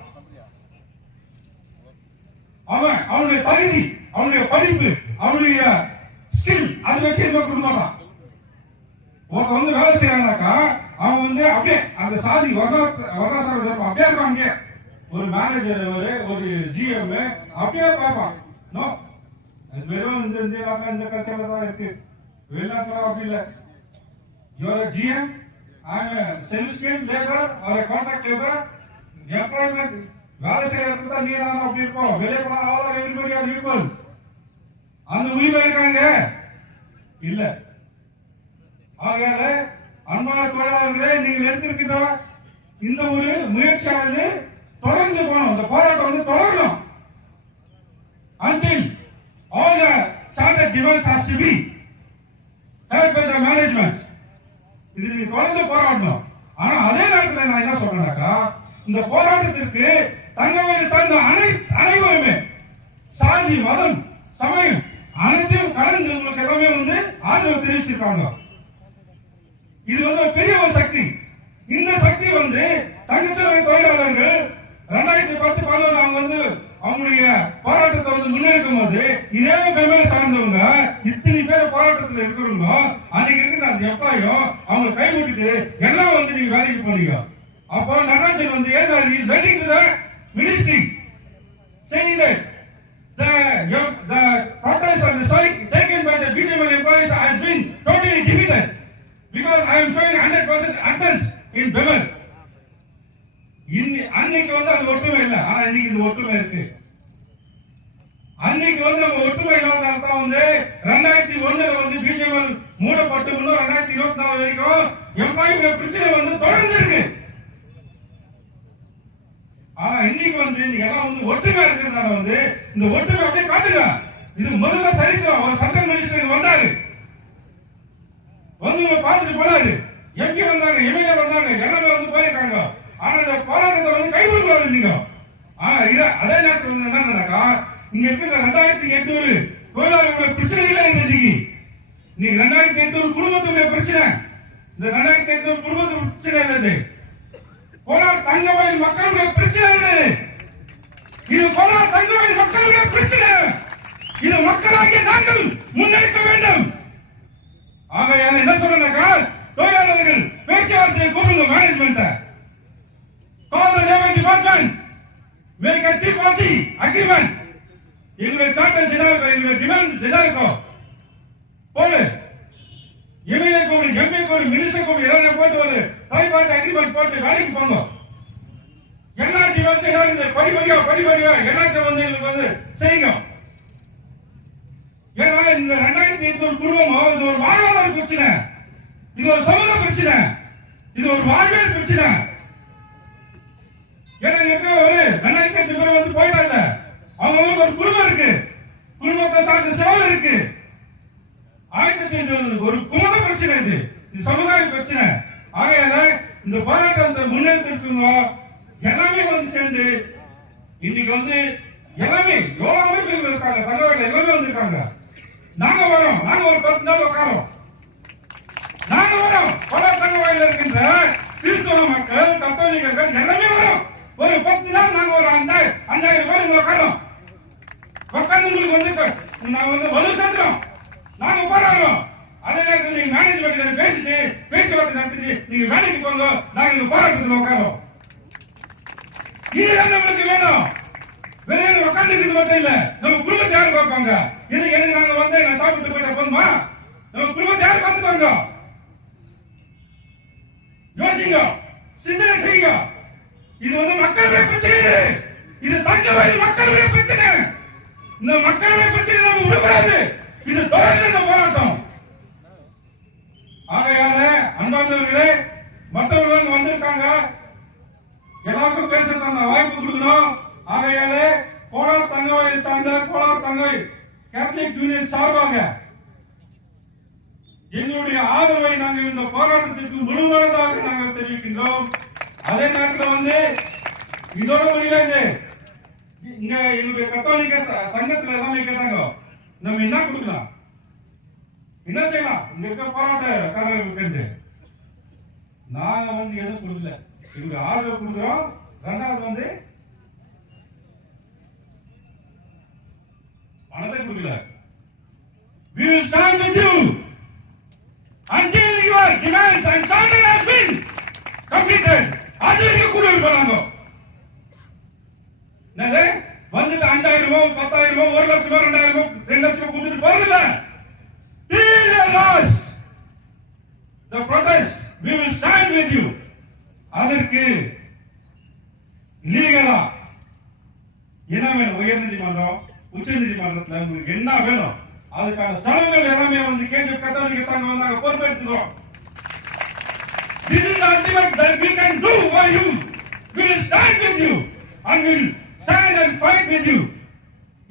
அவனுடைய தகுதி, அவனுடைய படிப்பு, அவனுடைய ஸ்கில் அதை வச்சு எதுவும் கொடுக்க மாட்டான். ஒருத்த வந்து வேலை செய்யறானாக்கா அவன் வந்து அப்படியே அந்த சாதி வர்ணாசிரமம் அப்படியே இருப்பாங்க. ஒரு மேனேஜர், ஒரு ஜிஎம் அப்படியே பார்ப்பான். நோ, அது வெறும் இந்த கல்ச்சர்ல தான் இருக்கு. வெளிநாட்டுல அப்படி இல்லை. Your GM self skill labour அவர் கான்ட்ராக்ட் லேபர் எம்ப்ளாய்மெண்ட் வேலை செய்யற இடத்துல தான் நீ நான் அப்படி இருப்போம். வெளியே போனா all are everybody are equal. அந்த உரிமை இருக்காங்க இல்ல. ஆகையால அன்பான தொழிலாளர்களே, நீங்கள் எடுத்திருக்கின்ற இந்த ஒரு முயற்சியானது தொடர்ந்து போகணும். இந்த போராட்டம் வந்து தொடரணும். Until all the chartered demands has to be heard by the management. இது நீங்க தொடர்ந்து போராடணும். ஆனா அதே நேரத்தில் நான் என்ன சொல்றேன்னாக்கா, இந்த போராட்டத்திற்கு தங்கவேலு சார்ந்த அனைவருமே சாதி, மதம், சமயம் அனைத்தையும் கடந்து உங்களுக்கு எல்லாமே வந்து ஆதரவு தெரிவிச்சிருக்காங்க. இது வந்து பெரிய ஒரு சக்தி. இந்த சக்தி வந்து தங்கத்துறை தொழிலாளர்கள் 2010-11 அவங்க வந்து அவங்களுடைய போராட்டத்தை வந்து முன்னெடுக்கும் போது இதே பெருமையை சார்ந்தவங்க இத்தனை பேர் போராட்டத்தில் இருக்கிறவங்க அன்னைக்கு இருக்கிற அந்த எப்பாயும் அவங்க கை விட்டுட்டு எல்லாம் வந்து நீங்க வேலைக்கு போனீங்க. அப்போ நடராஜன் வந்து is waiting to the ministry saying that the protest or the strike taken by the BJP employees has been totally defeated because I am showing 100% attendance in Bemer. அன்னைக்கு வந்து அது ஒற்றுமை இல்லை. ஆனா இன்னைக்கு இது ஒற்றுமை இருக்கு. அன்னைக்கு வந்து நம்ம ஒற்றுமை இல்லாதனால தான் வந்து 2001 வந்து பிஜேபி மூடப்பட்டு இன்னும் 2024 வரைக்கும் எம்ப்ளாய்மெண்ட் பிரச்சனை வந்து தொடர்ந்து இருக்கு. ஆனா இன்னைக்கு வந்து எல்லாம் வந்து ஒற்றுமை இருக்கிறதுனால வந்து இந்த ஒற்றுமை அப்படியே காட்டுங்க. இது முதல்ல சரித்திரம். ஒரு சட்ட மினிஸ்டர் வந்தாரு, வந்து பார்த்துட்டு போனாரு. எம்பி வந்தாங்க, எம்எல்ஏ வந்தாங்க, எல்லாமே வந்து போயிருக்காங்க. ஆனா இந்த போராட்டத்தை வந்து கைவிடக்கூடாது நீங்க. ஆனா அதே நேரத்தில் வந்து என்னன்னாக்கா, இங்க இருக்கிற 2800 தொழிலாளர்களுடைய பிரச்சனை இல்லை. இன்னைக்கு நீங்க 2800 குடும்பத்துடைய பிரச்சனை, இந்த 2800 குடும்பத்துடைய பிரச்சனை என்னது? கோலார் தங்கவயல் மக்களுடைய பிரச்சனை. இது கோலார் தங்கவயல் மக்களுடைய பிரச்சனை. இது மக்களாகிய நாங்கள் முன்னெடுக்க வேண்டும். ஆகையால என்ன சொல்றேன்னாக்கா, தொழிலாளர்கள் பேச்சுவார்த்தையை கூப்பிடுங்க. Management call the labor department, make a triparty agreement. எங்களுடைய சார்ட்டர் சினாரிக்கோ, எங்களுடைய டிமாண்ட் சினாரிக்கோ போடு. எம்எல்ஏ கோடு, எம்பி கோடு, மினிஸ்டர் கோடு எல்லாரும் போட்டு ஒரு ட்ரைபார்ட்டி அக்ரிமெண்ட் போட்டு வேலைக்கு போங்க. எல்லா டிமாண்ட் சினாரிக்கோ படிப்படியா எல்லாத்தையும் வந்து எங்களுக்கு வந்து செய்யுங்க. ஏன்னா இந்த 2800 குடும்பம் இது ஒரு வாழ்வாதார பிரச்சனை, இது ஒரு சமூக பிரச்சனை, இது ஒரு வாழ்வியல் பிரச்சனை. ஏன்னா ஒரு 2008 பேர் வந்து போயிட்டாங்க. அவங்களுக்கு ஒரு குடும்பம் இருக்கு, குடும்பத்தை சார்ந்த சேவை இருக்கு. ஒரு குடும்ப பிரச்சனை, இது சமுதாய பிரச்சனை. ஆகையால இந்த போராட்டத்தை முன்னெடுத்திருக்குங்க. எல்லாமே வந்து சேர்ந்து இன்னைக்கு வந்து எல்லாமே எவ்வளவு அமைப்புகள் இருக்காங்க, தங்கவேல் எல்லாமே வந்து இருக்காங்க. நாங்க வரோம், நாங்க ஒரு 10 நாள் உட்காரோம். நாங்க வரோம், பல தங்கவேல் இருக்கின்ற கிறிஸ்தவ மக்கள், கத்தோலிக்கர்கள் எல்லாமே வரோம். ஒரு 10 நாள் நாங்க ஒரு 5000 பேர் இங்க உட்காரோம். உட்கார்ந்து உங்களுக்கு வந்து நாங்க வந்து வலு சேர்த்துறோம். நாங்க போராடுறோம். அதே நேரத்தில் நீங்க மேனேஜ்மெண்ட் பேசிட்டு பேச்சுவார்த்தை நடத்திட்டு நீங்க வேலைக்கு போங்க. நாங்க இங்க போராட்டத்தில் உட்காரோம். இதுதான் நம்மளுக்கு வேணும். வேற உட்கார்ந்து மட்டும் இல்ல, நம்ம குடும்பத்தை யாரும் பார்ப்பாங்க. இது எனக்கு நாங்க வந்து சாப்பிட்டு போயிட்டா போதுமா? நம்ம குடும்பத்தை யார் பார்த்துக்குவாங்க? யோசிங்க, சிந்தனை செய்யுங்க. இது மக்களுடைய பிரச்சனை. இது தங்கவேல் மக்களுடைய பிரச்சனை. இந்த மக்களுடைய பிரச்சனை நம்ம விடக்கூடாது. இது தொடர்ந்து இந்த போராட்டம். ஆகையால அன்பார்ந்தவர்களே, மற்றவர்கள் வந்திருக்காங்க, எல்லாருக்கும் பேசுறதுக்கான வாய்ப்பு கொடுக்கணும். ஆகையால கோலார் தங்கவேல் சார்ந்த கோலார் தங்கவேல் கேத்தலிக் யூனியன் சார்பாக எங்களுடைய ஆதரவை நாங்கள் இந்த போராட்டத்திற்கு முழுமையாக நாங்கள் தெரிவிக்கின்றோம். அதே நேரத்தில் இதோட முடியல. இங்க எங்களுடைய கத்தோலிக்க சங்கத்துல எல்லாமே கேட்டாங்க, நம்ம என்ன கொடுக்கலாம், என்ன செய்யலாம் இங்க இருக்க போராட்டக்காரர்களுக்கு. நாங்க எதுவும் கொடுக்கல, எங்களுடைய ஆதரவு கொடுக்கிறோம். ரெண்டாவது பணத்தை கொடுக்கல. We will stand with you until your demands and charter has been completed. அது வரைக்கும் கூட இருப்பாங்க. என்னது வந்துட்டு 5000 10,000 1 லட்சம் 2,000 2 லட்சம் கொடுத்துட்டு போறதில்ல. Till the last the protest we will stand with you. அதற்கு லீகலா என்ன வேணும்? உயர் நீதிமன்றம், உச்ச நீதிமன்றத்தில் உங்களுக்கு என்ன வேணும் அதுக்கான செலவுகள் எல்லாமே கேஜிஎஃப் கத்தோலிக்க சங்கம் நாங்க பொறுப்பெடுத்துக்கிறோம். This is the ultimate that we can do for you. We will stand with you and we will stand and fight with you.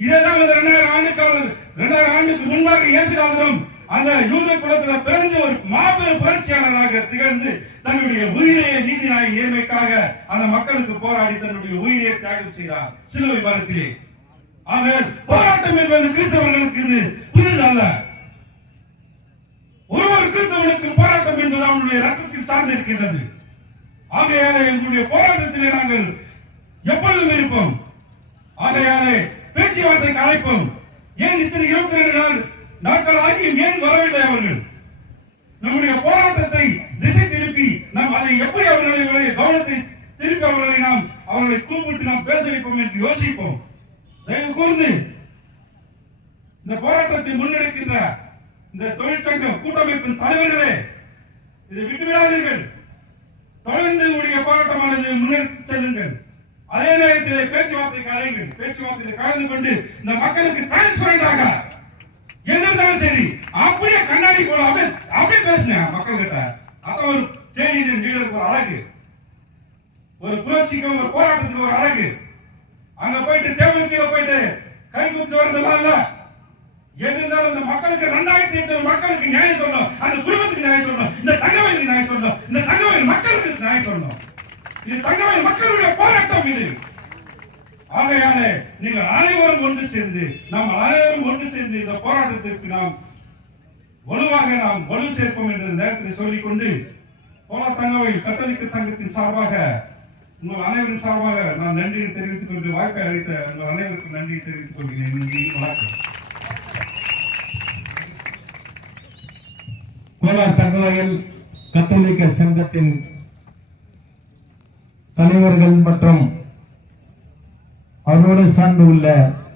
இதேதான் 2000 ஆண்டுக்கு முன்பாக இயேசுநாதரும் அந்த யூத குலத்தில் பிறந்து ஒரு மாபெரும் புரட்சியாளராக திகழ்ந்து தன்னுடைய உயிரையை நீதிநாயக நேர்மைக்காக அந்த மக்களுக்கு போராடி தன்னுடைய உயிரை தியாகம் செய்தார் சிலுவை மரத்திலே. ஆனால் போராட்டம் என்பது கிறிஸ்தவர்களுக்கு இது புதிதல்ல. ஒவ்வொரு கிறிஸ்தவனுக்கு போராட்டம் என்பது அவனுடைய ரத்தத்தில் சார்ந்து இருக்கின்றது. ஆகையாலே எங்களுடைய போராட்டத்திலே நாங்கள் எப்பொழுதும் இருப்போம். ஆகையாலே பேச்சுவார்த்தைக்கு அழைப்போம். ஏன் இத்தனை 22 நாட்கள் ஆகியும் ஏன் வரவில்லை அவர்கள்? நம்முடைய போராட்டத்தை திசை திருப்பி நாம் அதை எப்படி அவர்களுடைய கவனத்தை திருப்பி அவர்களை கூப்பிட்டு நாம் பேச வைப்போம் என்று யோசிப்போம். தயவு கூர்ந்து இந்த போராட்டத்தை முன்னெடுக்கின்ற இந்த தொழிற்சங்கம் கூட்டமைப்பின் தலைவர்களே, இதை விட்டுவிடாதீர்கள். தொடர்ந்து உடைய போராட்டமானது முன்னெடுத்து செல்லுங்கள். அதே நேரத்தில் பேச்சுவார்த்தைக்கு அழைங்கள். பேச்சுவார்த்தையில் கலந்து கொண்டு இந்த மக்களுக்கு டிரான்ஸ்பரண்டாக எதிர்த்தாலும் சரி அப்படியே கண்ணாடி போல அப்படியே பேசுங்க மக்கள் கிட்ட. அதான் ஒரு ட்ரேட் யூனியன் லீடருக்கு ஒரு அழகு, ஒரு புரட்சிக்கு ஒரு போராட்டத்துக்கு ஒரு அழகு. அங்க போயிட்டு டேபிள் கீழே போயிட்டு கை குத்து வரதெல்லாம் இல்ல. எது இருந்தாலும் இந்த மக்களுக்கு 2800 மக்களுக்கு நியாயம் சொல்லணும், அந்த குடும்பத்துக்கு நியாயம் சொல்லணும், இந்த தங்கவேலுக்கு நியாயம் சொல்லணும், இந்த தங்கவேல் மக்களுக்கு நியாயம் சொல்லணும். இது தங்கவேல் மக்களுடைய போராட்டம். இது ஆகையாலே நீங்கள் அனைவரும் ஒன்று சேர்ந்து இந்த போராட்டத்திற்கு நாம் வலு சேர்ப்போம் என்ற நேரத்தில் சொல்லிக்கொண்டு கோலார் தங்கவேல் கத்தோலிக்க சங்கத்தின் சார்பாக உங்கள் அனைவரின் சார்பாக நான் நன்றியை தெரிவித்துக் கொண்டு வாய்ப்பை அளித்த உங்கள் அனைவருக்கும் நன்றியை தெரிவித்துக் கொள்கிறேன். நன்றி, வணக்கம். கோலார் தங்கவேல் கத்தோலிக்க சங்கத்தின் தலைவர்கள் மற்றும் அவரோடு சார்ந்து உள்ள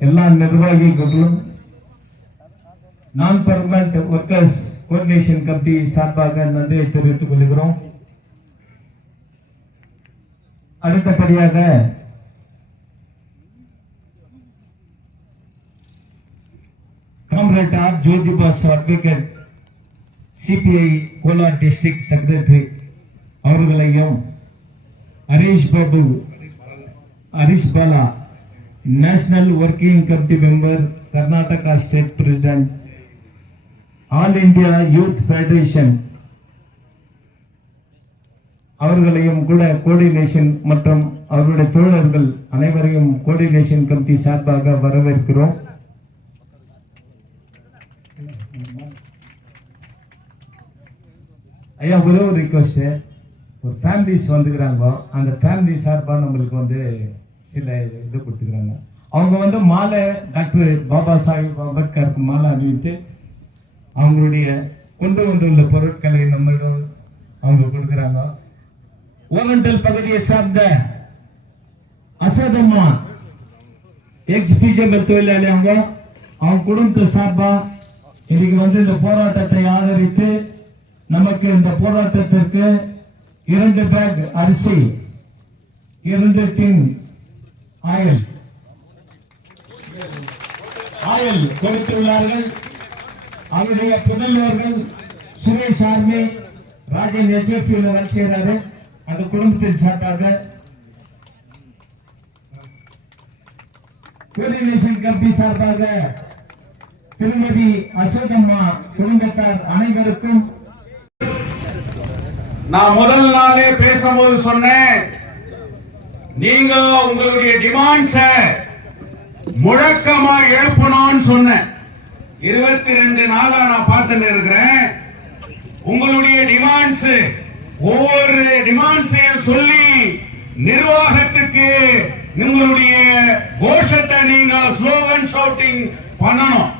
எல்லா நிர்வாகிகளும் நான் பெர்மனன்ட் ஒர்க்கர்ஸ் கோஆர்டினேஷன் கமிட்டி சார்பாக நன்றியை தெரிவித்துக் கொள்கிறோம். அடுத்தபடியாக comrade R Jothibas advocate CPI Kolar district secretary அவர்களையும் Harish Bala national working committee member Karnataka state president all India youth Federation அவர்களையும் கூட கோஆர்டினேஷன் மற்றும் அவருடைய தோழர்கள் அனைவரையும் கோஆர்டினேஷன் கமிட்டி சார்பாக வரவேற்கிறோம். ஐயா, ஒரே ஒரு ரிக்வெஸ்ட், ஒரு ஃபேமிலிஸ் வந்துக்கிறாங்க, அந்த ஃபேமிலி சார்பாக நம்மளுக்கு சில இது கொடுத்துக்கிறாங்க. அவங்க மாலை டாக்டர் பாபா சாஹிப் அம்பேத்கருக்கு மாலை அணிவித்து அவங்களுடைய கொண்டு வந்துள்ள பொருட்களை நம்மளிடம் அவங்க கொடுக்குறாங்க. ஓவெண்டல் பகுதியை சார்ந்த அசதம்மா எக்ஸ் பிஜேபி தொழிலாளி அவங்க குடும்பத்தை சார்பா இன்னைக்கு இந்த போராட்டத்தை ஆதரித்து நமக்கு இந்த போராட்டத்திற்கு 2 பேக் அரிசி, 2 டின் ஆயில் கொடுத்துள்ளார்கள். அவருடைய புதல்வர்கள் சுரேஷ் ஆர்மி, ராஜன் HFP வேலை செய்யறாரு. அந்த குடும்பத்தின் சார்பாக கோஆர்டினேஷன் கமிட்டி சார்பாக திருமதி அசோகம்மா குடும்பத்தார் அனைவருக்கும் நான் முதல் நாளே பேசும்போது சொன்னேன், நீங்க உங்களுடைய டிமாண்ட்ஸ முழக்கமா எழுப்பணும்னு சொன்னேன். 22 நாளா நான் பார்த்துட்டு இருக்கிறேன். உங்களுடைய டிமாண்ட்ஸ், ஒவ்வொரு டிமாண்ட்ஸையும் சொல்லி நிர்வாகத்துக்கு உங்களுடைய கோஷத்தை நீங்க ஸ்லோகன் ஷவுட்டிங் பண்ணணும்.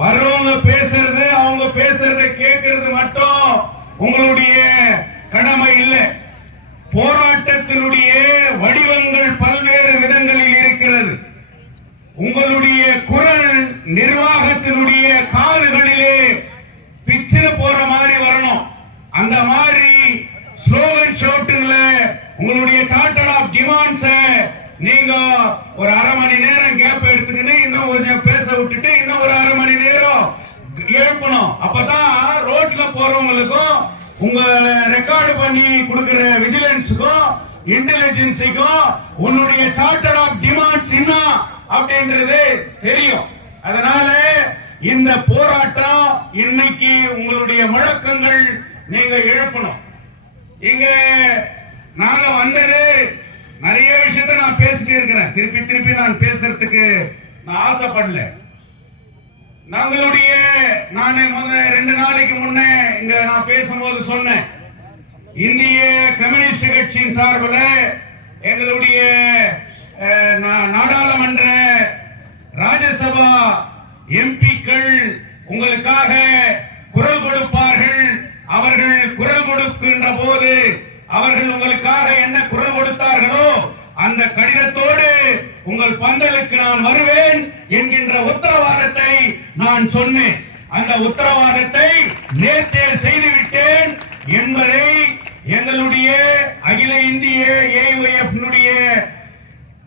வர்றவங்க பேசுறது, அவங்க பேசுறத கேட்கறது மட்டும் உங்களுடைய கடமை இல்லை. போராட்டத்தினுடைய வடிவங்கள் பல்வேறு விதங்களில் இருக்கிறது. உங்களுடைய குரல் நிர்வாகத்தினுடைய காதுகளிலே பிச்சிரு போற மாதிரி வரணும். அந்த மாதிரி ஸ்லோகன் ஷவுட்டிங்ல உங்களுடைய சார்ட்டர் ஆஃப் டிமாண்ட்ஸ் நீங்க ஒரு அரை மணி நேரம் கேப் எடுத்துக்கிட்டு இன்னும் கொஞ்சம் பேச விட்டுட்டு இன்னும் ஒரு அரை மணி நேரம் எழுப்பணும். அப்பதான் ரோட்ல போறவங்களுக்கும் உங்களை ரெக்கார்டு பண்ணி கொடுக்கிற விஜிலன்ஸுக்கும் இன்டெலிஜென்ஸுக்கும் உன்னுடைய சார்ட்டர் ஆஃப் டிமாண்ட்ஸ் என்ன அப்படின்றது தெரியும். அதனால இந்த போராட்டம் இன்னைக்கு உங்களுடைய முழக்கங்கள் நீங்க எழுப்பணும். இங்க நாங்க வந்தது நிறைய விஷயத்தை நான் பேசிட்டு இருக்கிறேன். திருப்பி திருப்பி நான் பேசுறதுக்கு நான் ஆசைப்படல. நம்மளுடைய நான் 2 நாளைக்கு முன்னே இங்க நான் பேசும்போது சொன்னேன், இந்திய கம்யூனிஸ்ட் கட்சியின் சார்பில் எங்களுடைய நாடாளுமன்ற ராஜ்யசபா எம்பிக்கள் உங்களுக்காக குரல் கொடுப்பார்கள். அவர்கள் குரல் கொடுக்கின்ற போது அவர்கள் உங்களுக்காக என்ன குரல் கொடுத்தார்களோ அந்த கடிதத்தோடு உங்கள் பந்தலுக்கு நான் வருவேன் என்கின்ற உத்தரவாதத்தை நான் சொன்னேன். அந்த உத்தரவாதத்தை நேற்றே செய்துவிட்டேன் என்பதை எங்களுடைய அகில இந்திய AYF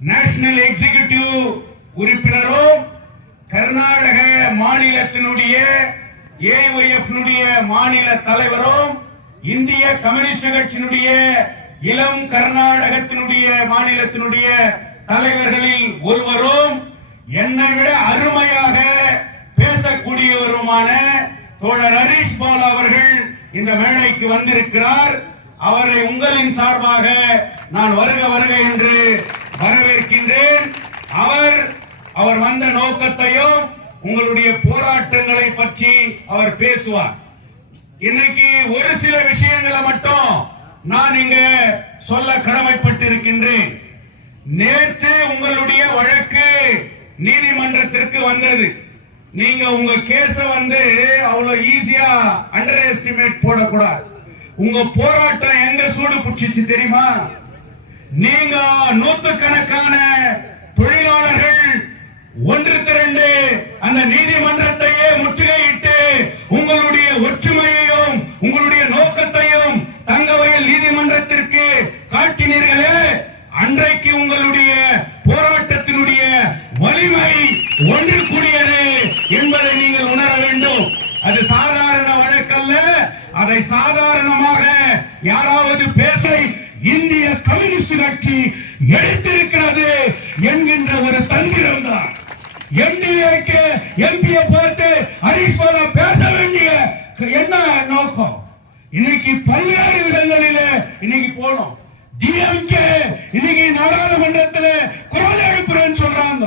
நேஷனல் எக்ஸிகியூட்டிவ் உறுப்பினரும் கர்நாடக மாநிலத்தினுடைய AYF மாநில தலைவரும் இந்திய கம்யூனிஸ்ட் கட்சியினுடைய இளம் கர்நாடகத்தினுடைய மாநிலத்தினுடைய தலைவர்களில் ஒருவரும் என்னை விட அருமையாக பேசக்கூடியவருமான தோழர் ஹரிஷ் பால் அவர்கள் இந்த மேடைக்கு வந்திருக்கிறார். அவரை உங்களின் சார்பாக நான் வருக வருக என்று வரவேற்கின்றேன். அவர் வந்த நோக்கத்தையும் உங்களுடைய போராட்டங்களை பற்றி அவர் பேசுவார். இன்னைக்கு ஒரு சில விஷயங்களை மட்டும் நான் இங்க சொல்ல கடமைப்பட்டிருக்கின்றேன். நேற்று உங்களுடைய வழக்கு நீதிமன்றத்திற்கு வந்தது. நீங்க உங்க கேஸ அவ்வளவு ஈஸியா அண்டர் எஸ்டிமேட் போடக்கூடாது. உங்க போராட்டம் எங்க சூடு புடிச்சிச்சு தெரியுமா? நீங்க நூற்றுக்கணக்கான தொழிலாளர்கள் ஒன்று திரண்டு அந்த நீதிமன்றத்தையே முற்றுகையிட்டு உங்களுடைய ஒற்றுமையையும் உங்களுடைய நோக்கத்தையும் தங்கவயல் நீதிமன்றத்திற்கு காட்டினீர்களே, அன்றைக்கு உங்களுடைய போராட்டத்தினுடைய வலிமை ஒன்று கூடியது என்பதை நீங்கள் உணர வேண்டும். அது சாதாரண வழக்கல்ல. அதை சாதாரணமாக யாராவது பேச இந்திய கம்யூனிஸ்ட் கட்சி எடுத்திருக்கிறது என்கின்ற ஒரு தந்திரம் தான். என்டிஏக்கு எம்பியை பார்த்து ஹரிஷ் பாலா பேச வேண்டிய என்ன நோக்கம்? இன்னைக்கு பல்வேறு விதங்களில் இன்னைக்கு போனோம். டிஎம்கே இன்னைக்கு நாடாளுமன்றத்தில் குரல் எழுப்புறேன்னு சொல்றாங்க.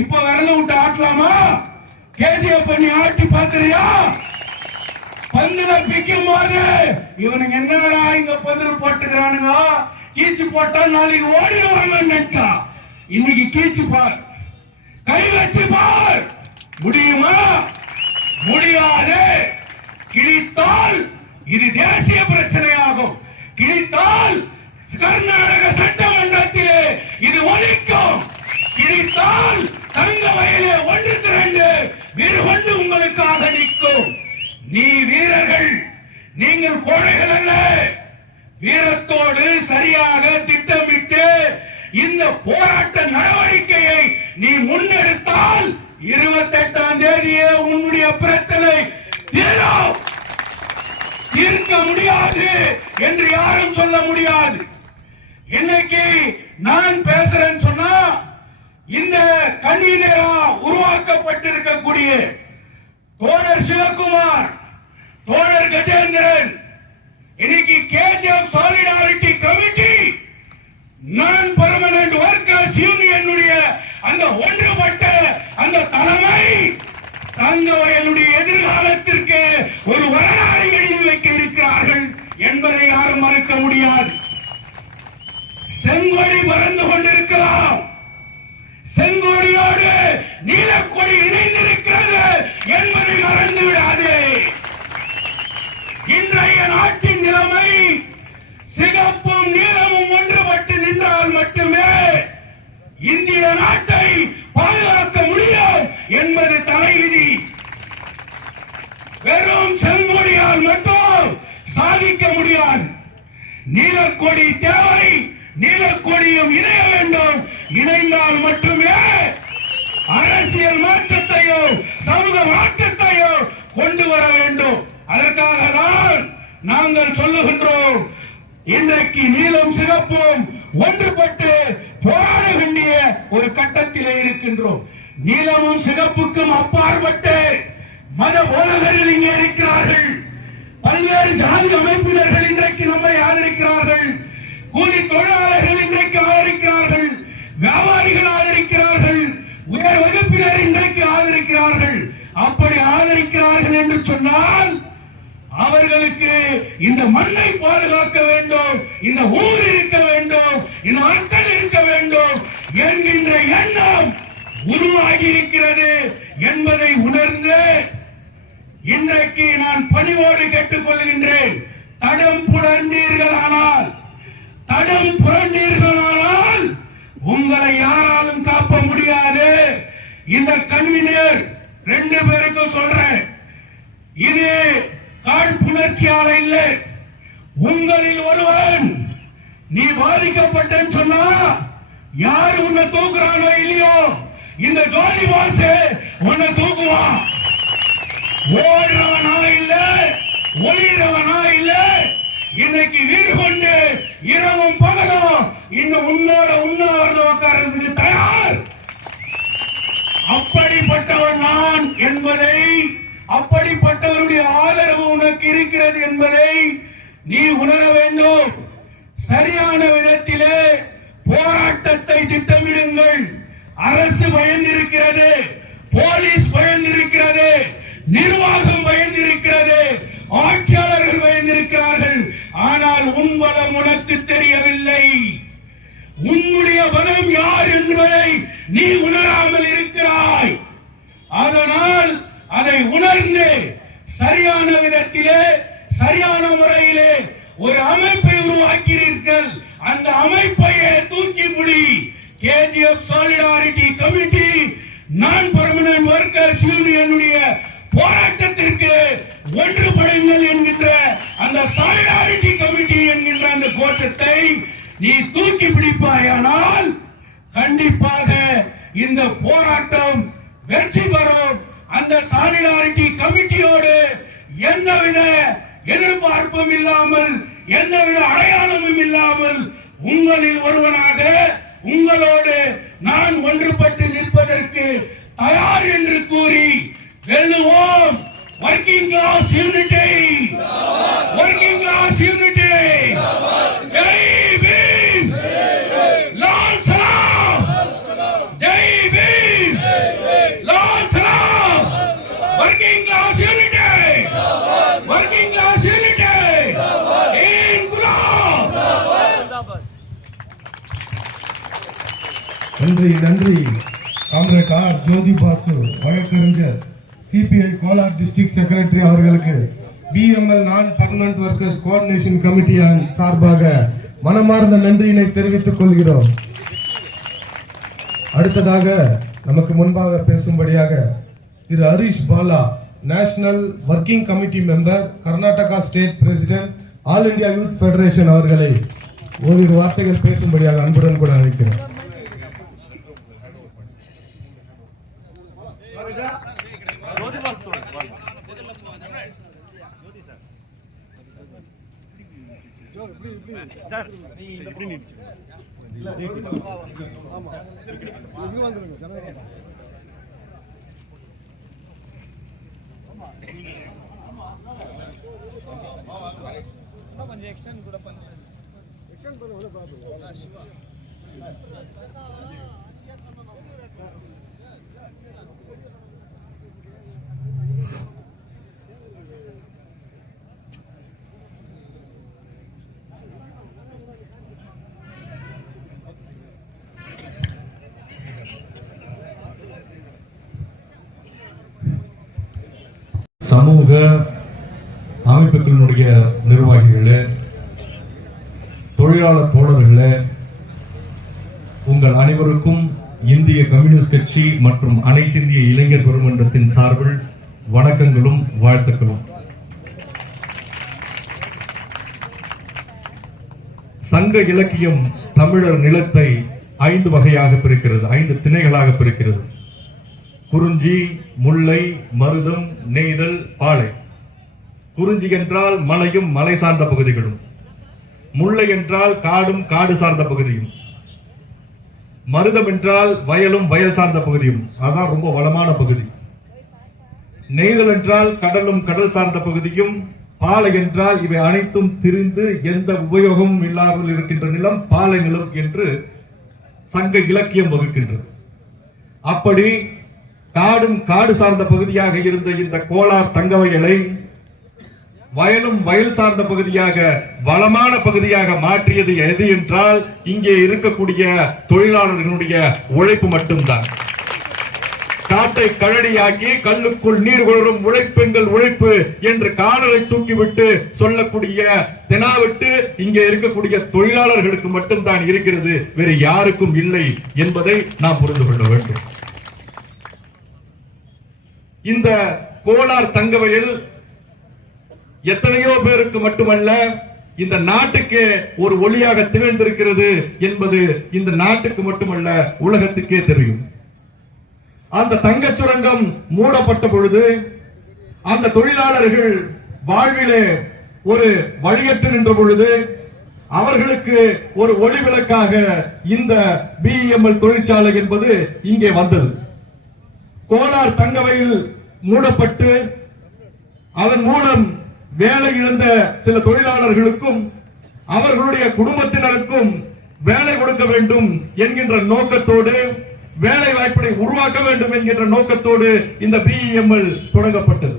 இப்ப விரல விட்டு ஆட்டலாமா? கேஜிஎஃப் பண்ணி ஆட்டி பாத்துறியா? பந்துல பிக்கும் போது இவனுக்கு என்னடா இங்க பந்தல் போட்டுக்கிறானுங்க, கீச்சு போட்டா நாளைக்கு ஓடிடுவாங்கன்னு நினைச்சா இன்னைக்கு கீச்சு பார், கை வச்சு பார். முடியுமா? முடியாது. கிழித்தால் இது தேசிய பிரச்சனையாகும். கிழித்தால் கர்நாடக சட்டமன்றத்திலே இது ஒழிக்கும். கிழித்தால் தங்க வயலே ஒன்று திரண்டு வேறு ஒன்று உங்களுக்காக சரியாக திட்டமிட்டு இந்த போராட்ட நடவடிக்கையை நீ முன்னெடுத்தால் 28ஆம் தேதியே உன்னுடைய பிரச்சனை தீர்க்க முடியாது என்று யாரும் சொல்ல முடியாது. இன்னைக்கு நான் பேசுறேன்னு சொன்னா இந்த கன்வீனரா உருவாக்கப்பட்டிருக்கக்கூடிய தோழர் சிவகுமார், தோழர் கஜேந்திரன், இன்னைக்கு கேஜிஎஃப் சாலிடாரிட்டி கமிட்டி நான் பெர்மனன்ட் வர்க்கர்ஸ் யூனியனுடைய அந்த ஒன்றுபட்ட அந்த தலைமை தங்கவயலுடைய எதிர்காலத்திற்கு ஒரு வரலாறு எழுதி வைக்க இருக்கிறார்கள் என்பதை யாரும் மறுக்க முடியாது. செங்கொடி பறந்து கொண்டிருக்கலாம், செங்கொடியோடு நீலக்கொடி இணைந்திருக்கிறது என்பதை மறந்து விடாதே. இன்றைய நாட்டின் நிலைமை சிகப்பும் நீலமும் ஒன்றுபட்டு நின்றால் மட்டுமே இந்திய நாட்டை பாதுகாக்க முடியும் என்பது தலைவிதி. வெறும் செங்கொடியால் மட்டும் சாதிக்க முடியாது. நீலக்கொடி தேவை, நீலக்கொடியும் இணைய வேண்டும். இணைந்தால் மட்டுமே அரசியல் மாற்றத்தையோ சமூக மாற்றத்தையோ கொண்டு வர வேண்டும். அதற்காக தான் நாங்கள் சொல்லுகின்றோம், இன்றைக்கு நீலம் சிகப்பும் ஒன்றுபட்டு போராட வேண்டிய ஒரு கட்டத்திலே இருக்கின்றோம். நீலமும் சிகப்புக்கும் அப்பாற்பட்டு மத போதகர்கள் இங்கே இருக்கிறார்கள், பல்வேறு ஜாதி அமைப்பினர்கள் இன்றைக்கு நம்மை ஆதரிக்கிறார்கள், கூலி தொழிலாளர்கள் இன்றைக்கு ஆதரிக்கிறார்கள், வியாபாரிகள் ஆதரிக்கிறார்கள், உயர் வகுப்பினர் இன்றைக்கு ஆதரிக்கிறார்கள். அப்படி ஆதரிக்கிறார்கள் என்று சொன்னால் அவர்களுக்கு இந்த மண்ணை பாதுகாக்க வேண்டும், இந்த ஊர் இருக்க வேண்டும், இந்த மக்கள் இருக்க வேண்டும் என்கின்ற எண்ணம் உருவாகி இருக்கிறது என்பதை உணர்ந்து இன்றைக்கு நான் பணிவோடு கேட்டுக் கொள்கின்றேன். தடம் புரண்டீர்களானால் உங்களை யாராலும் காப்ப முடியாது. இந்த கன்வீனர் 2 பேருக்கும் சொல்றேன், இது காழ்ப்புணர்ச்சியால இல்லை. உங்களில் ஒருவன் நீ பாதிக்கப்பட்டேன்னு சொன்னா யாரு உன்னை தூக்குறானோ இல்லையோ, இந்த ஜோதி பாசு உன்னை தூக்குவான். ஓடுறவனா இல்ல, ஒளிறவனா இல்ல, இன்னைக்கு வீடு கொண்டு இரவும் பகலும் இன்னும் உன்னோட உண்ணாவிரத உட்கார்றதுக்கு தயார். அப்படிப்பட்டவன் நான் என்பதை, அப்படிப்பட்டவருடைய ஆதரவு உனக்கு இருக்கிறது என்பதை நீ உணர வேண்டும். சரியான விதத்திலே போராட்டத்தை திட்டமிடுங்கள். அரசு பயந்திருக்கிறது, போலீஸ் பயந்திருக்கிறது, நிர்வாகம் பயந்திருக்கிறது, ஆட்சியாளர்கள் பயந்திருக்கிறார்கள். ஆனால் உன் பலம் உனக்கு தெரியவில்லை. உன்னுடைய பலம் யார் என்பதை நீ உணராமல் இருக்கிறாய். அதனால் அதை உணர்ந்து சரியான விதத்திலே சரியான முறையிலே ஒரு அமைப்பை உருவாக்கிறீர்கள். அந்த அமைப்பையே தூக்கி முடி. கேஜிஎஃப் சாலிடாரிட்டி கமிட்டி நான் பெர்மனன்ட் வர்க்கர்ஸ் யூனியனுடைய போராட்டத்திற்கு ஒன்றுபடுங்கள் என்கின்ற அந்த சாலிடாரிட்டி கமிட்டி என்கின்ற அந்த கோஷத்தை நீ தூக்கி பிடிப்பாயானால் கண்டிப்பாக இந்த போராட்டம் வெற்றி பெறும். அந்த சாலிடாரிட்டி கமிட்டியோடு எந்தவித எதிர்பார்ப்பும் இல்லாமல், எந்தவித அடையாளமும் இல்லாமல் உங்களில் ஒருவனாக உங்களோடு நான் ஒன்றுபட்டு நிற்பதற்கு தயார் என்று கூறி வெல்லுவோம். working class unity, working class unity. Jai Bhim, Lal Salam, Jai Bhim, Lal Salam. Working class unity, working class unity. Inqilab. நன்றி காம்ரேட் ஆர் ஜோதி பாசு வழக்கறிஞர், சிபிஐ கோலார் டிஸ்ட்ரிக்ட் செக்ரட்டரி அவர்களுக்கு BML non permanent workers coordination கமிட்டியின் சார்பாக மனமார்ந்த நன்றியினை தெரிவித்துக் கொள்கிறோம். அடுத்ததாக நமக்கு முன்பாக பேசும்படியாக திரு Harish Bala, national working committee member, Karnataka state president, all India youth federation அவர்களை ஓரிரு வார்த்தைகள் பேசும்படியாக அன்புடன் கூட அழைக்கிறேன். சமூக அமைப்புகளினுடைய நிர்வாகிகளே, தொழிலாளர் தோழர்களே, உங்கள் அனைவருக்கும் இந்திய கம்யூனிஸ்ட் கட்சி மற்றும் அனைத்து இந்திய இளைஞர் பெருமன்றத்தின் சார்பில் வணக்கங்களும் வாழ்த்துக்களும். சங்க இலக்கியம் தமிழர் நிலத்தை 5 வகையாக பிரிக்கிறது, 5 திணைகளாக பிரிக்கிறது. குறிஞ்சி, முல்லை, மருதம், நெய்தல், பாலை. குறிஞ்சி என்றால் மலையும் மலை சார்ந்த பகுதிகளும், முல்லை என்றால் காடும் காடு சார்ந்த பகுதியும், மருதம் என்றால் வயலும் வயல் சார்ந்த பகுதியும், அதான் ரொம்ப வளமான பகுதி. நெய்தல் என்றால் கடலும் கடல் சார்ந்த பகுதியும், பாலை என்றால் இவை அனைத்தும் திரிந்து எந்த உபயோகமும் இல்லாமல் இருக்கின்ற நிலம் பாலை நிலம் என்று சங்க இலக்கியம் வகுக்கின்றது. அப்படி காடும் காடு சார்ந்த பகுதியாக இருந்த இந்த கோலார் தங்கவயலை வயலும் வயல் சார்ந்த பகுதியாக வளமான பகுதியாக மாற்றியது எது என்றால் இங்கே இருக்கக்கூடிய தொழிலாளர்களுடைய உழைப்பு மட்டும்தான். காட்டை கழடியாக்கி கல்லுக்குள் நீர் கொள்ளும் உழைப்பெண்கள் உழைப்பு என்று காலரை தூக்கிவிட்டு சொல்லக்கூடிய தெனாவிட்டு இங்கே இருக்கக்கூடிய தொழிலாளர்களுக்கு மட்டும்தான் இருக்கிறது, வேறு யாருக்கும் இல்லை என்பதை நாம் புரிந்து கொள்ள வேண்டும். இந்த கோலார் தங்கவயல் எத்தனையோ பேருக்கு மட்டுமல்ல, இந்த நாட்டுக்கு ஒரு ஒளியாக திகழ்ந்திருக்கிறது என்பது இந்த நாட்டுக்கு மட்டுமல்ல உலகத்துக்கே தெரியும். அந்த தங்கச் சுரங்கம் மூடப்பட்ட பொழுது அந்த தொழிலாளர்கள் வாழ்விலே ஒரு வழியற்று நின்ற பொழுது அவர்களுக்கு ஒரு ஒளிவிளக்காக இந்த BEML தொழிற்சாலை என்பது இங்கே வந்தது. கோலார் தங்கவயல் மூடப்பட்டு அதன் மூலம் வேலை இழந்த சில தொழிலாளர்களுக்கும் அவர்களுடைய குடும்பத்தினருக்கும் வேலை கொடுக்க வேண்டும் என்கின்ற நோக்கத்தோடு, வேலை வாய்ப்பை உருவாக்க வேண்டும் என்கின்ற நோக்கத்தோடு இந்த BEML தொடங்கப்பட்டது.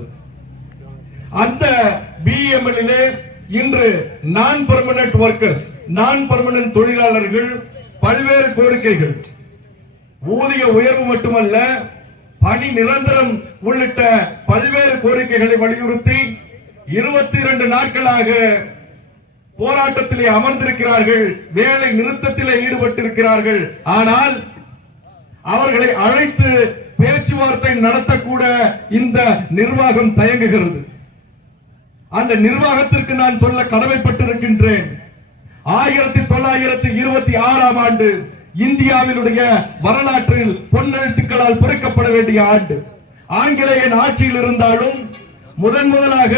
அந்த BEML இன்று நான் பெர்மனன்ட் ஒர்க்கர்ஸ், நான் பெர்மனன்ட் தொழிலாளர்கள் பல்வேறு கோரிக்கைகள், ஊதிய உயர்வு மட்டுமல்ல பணி நிரந்தரம் உள்ளிட்ட பல்வேறு கோரிக்கைகளை வலியுறுத்தி 22 நாட்களாக போராட்டத்திலே அமர்ந்திருக்கிறார்கள், வேலை நிறுத்தத்திலே ஈடுபட்டிருக்கிறார்கள். ஆனால் அவர்களை அழைத்து பேச்சுவார்த்தை நடத்தக்கூட இந்த நிர்வாகம் தயங்குகிறது. அந்த நிர்வாகத்திற்கு நான் சொல்ல கடமைப்பட்டிருக்கின்றேன். 1926ஆம் ஆண்டு இந்தியாவினுடைய வரலாற்றில் பொன்னெழுத்துக்களால் பொறிக்கப்பட வேண்டிய ஆண்டு. ஆங்கிலேயன் ஆட்சியில் இருந்தாலும் முதலாக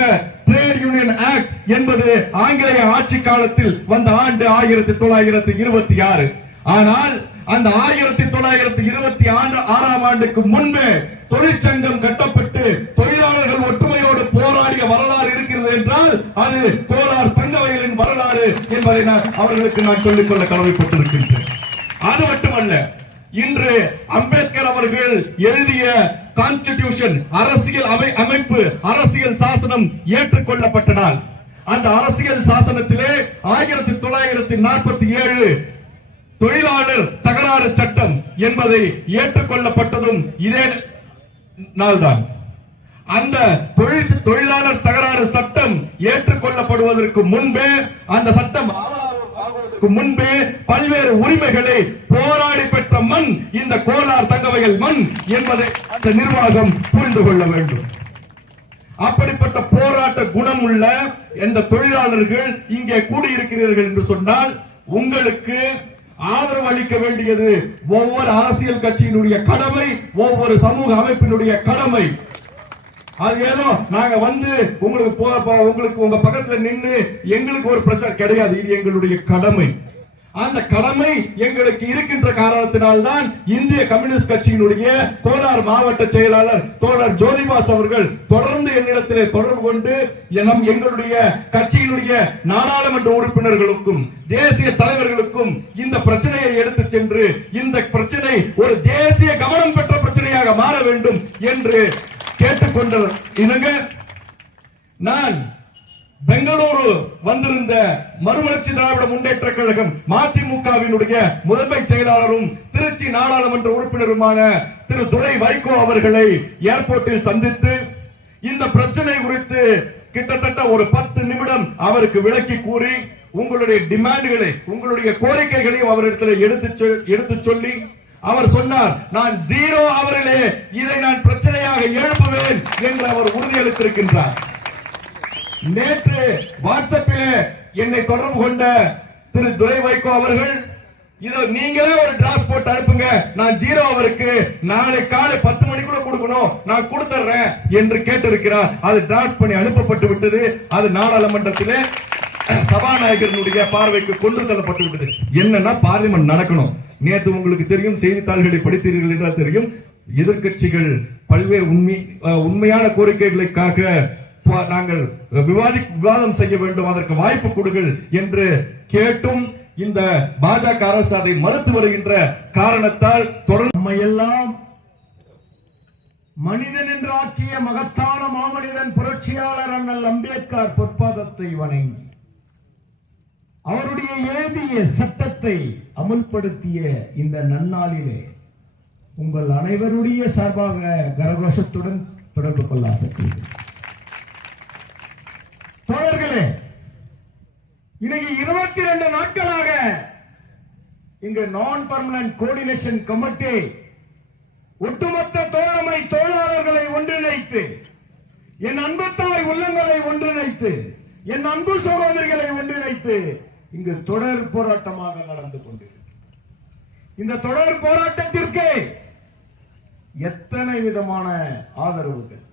ட்ரேட் யூனியன் ஆக்ட் என்பது ஆங்கிலேய ஆட்சி காலத்தில் வந்த ஆண்டு 1926. ஆனால் அந்த 1926ஆம் ஆண்டுக்கு முன்பே தொழிற்சங்கம் கட்டப்பட்டு தொழிலாளர்கள் ஒற்றுமையோடு போராடிய வரலாறு இருக்கிறது என்றால் அது கோலார் தங்கவயலின் வரலாறு என்பதை அவர்களுக்கு நான் சொல்லிக்கொள்ள கடமைப்பட்டிருக்கின்றேன். அது மட்டுமல்ல, இன்று அம்பேத்கர் அவர்கள் எழுதிய கான்ஸ்டிடியூஷன், அரசியல் அமைப்பு, அரசியல் சாசனம் ஏற்றுக்கொள்ளப்பட்ட நாள். அந்த அரசியல் சாசனத்திலே 1947 தொழிலாளர் தகராறு சட்டம் என்பதை ஏற்றுக்கொள்ளப்பட்டதும் இதே நாள்தான். அந்த தொழிலாளர் தகராறு சட்டம் ஏற்றுக்கொள்ளப்படுவதற்கு முன்பே, அந்த சட்டம் முன்பே பல்வேறு உரிமைகளை போராடி பெற்ற மண் இந்த கோலார் தங்கவயல் மண் என்பதை அந்த நிர்வாகம் புரிந்து கொள்ள வேண்டும். அப்படிப்பட்ட போராட்ட குணம் உள்ள இந்த தொழிலாளர்கள் இங்கே கூடியிருக்கிறீர்கள் என்று சொன்னால் உங்களுக்கு ஆதரவு அளிக்க வேண்டியது ஒவ்வொரு அரசியல் கட்சியினுடைய கடமை, ஒவ்வொரு சமூக அமைப்பினுடைய கடமை. அது ஏதோ நாங்க வந்து உங்களுக்கு உங்க பக்கத்துல நின்று எங்களுக்கு ஒரு பிரச்சனை கிடையாது. இது எங்களுடைய கடமை. அந்த கடமை எங்களுக்கு இருக்கின்ற காரணத்தினால்தான் இந்திய கம்யூனிஸ்ட் கட்சியினுடைய கோலார் மாவட்ட செயலாளர் தோழர் ஜோதிபாஸ் அவர்கள் தொடர்ந்து என்னிடத்திலே தொடர்பு கொண்டு எங்களுடைய கட்சியினுடைய நாடாளுமன்ற உறுப்பினர்களுக்கும் தேசிய தலைவர்களுக்கும் இந்த பிரச்சனையை எடுத்து சென்று இந்த பிரச்சனை ஒரு தேசிய கவனம் பெற்ற பிரச்சனையாக மாற வேண்டும் என்று கேட்டுக்கொண்டது. இனங்க நான் பெங்களூரு வந்திருந்த மறுமலர்ச்சி திராவிட முன்னேற்ற கழகம் மதிமுகவினுடைய முதன்மை செயலாளரும் திருச்சி நாடாளுமன்ற உறுப்பினருமான திரு துரை வைகோ அவர்களை ஏர்போர்ட்டில் சந்தித்து இந்த பிரச்சனை குறித்து கிட்டத்தட்ட ஒரு 10 நிமிடம் அவருக்கு விளக்கி கூறி உங்களுடைய டிமாண்டுகளை, உங்களுடைய கோரிக்கைகளையும் அவரிடத்தில் எடுத்து சொல்லி அவர் சொன்னார், நான் 0 அவர்களே இதை நான் பிரச்சனையாக எழுப்புவேன் என்று அவர் உறுதியளித்திருக்கின்றார். நேற்று வாட்ஸ்அப்பிலே என்னை தொடர்பு கொண்ட திரு துரை வைகோ அவர்கள், இதை நீங்களே ஒரு டிராஃப்ட் போட்டு அனுப்புங்க, நான் 0 அவருக்கு நாளை காலை 10 மணிக்குள்ள கொடுக்கணும், நான் கொடுத்துறேன் என்று கேட்டிருக்கிறார். அது டிராஃப்ட் பண்ணி அனுப்பப்பட்டு விட்டது. அது நாடாளுமன்றத்திலே சபாநாயகருடைய பார்வைக்கு கொண்டு செல்லப்பட்டு விட்டது. என்னன்னா பார்லிமெண்ட் நடக்கணும். நேற்று உங்களுக்கு தெரியும், செய்தித்தாள்களை படித்தீர்கள் என்றால் தெரியும், எதிர்கட்சிகள் பல்வேறு உண்மையான கோரிக்கைகளுக்காக நாங்கள் விவாதம் செய்ய வேண்டும், அதற்கு வாய்ப்பு கொடுங்கள் என்று கேட்டும் இந்த பாஜக அரசு அதை மறுத்து வருகின்ற காரணத்தால் தொடர்ந்து நம்மையெல்லாம் மனிதன் என்று ஆக்கிய மகத்தான மாமனிதன் புரட்சியாளர் அண்ணல் அம்பேத்கர் பொற்பாதத்தை வணங்கி அவருடைய எழுதிய சட்டத்தை அமுல்படுத்திய இந்த நன்னாளிலே உங்கள் அனைவருடைய சார்பாக கரகோஷத்துடன் தொடர்பு கொள்ள ஆசைப்படுகிறேன். தோழர்களே, இன்னைக்கு 22 நாட்களாக இங்கு நான் பர்மனன்ட் கோஆர்டினேஷன் கமிட்டி ஒட்டுமொத்த தோழமை தொழிலாளர்களை ஒன்றிணைத்து, என் அன்பு தாய் உள்ளங்களை ஒன்றிணைத்து, என் அன்பு சகோதரிகளை ஒன்றிணைத்து இங்கு தொடர் போராட்டமாக நடந்து கொண்டிருக்கிறது. இந்த தொடர் போராட்டத்திற்கு எத்தனை விதமான ஆதரவுகள்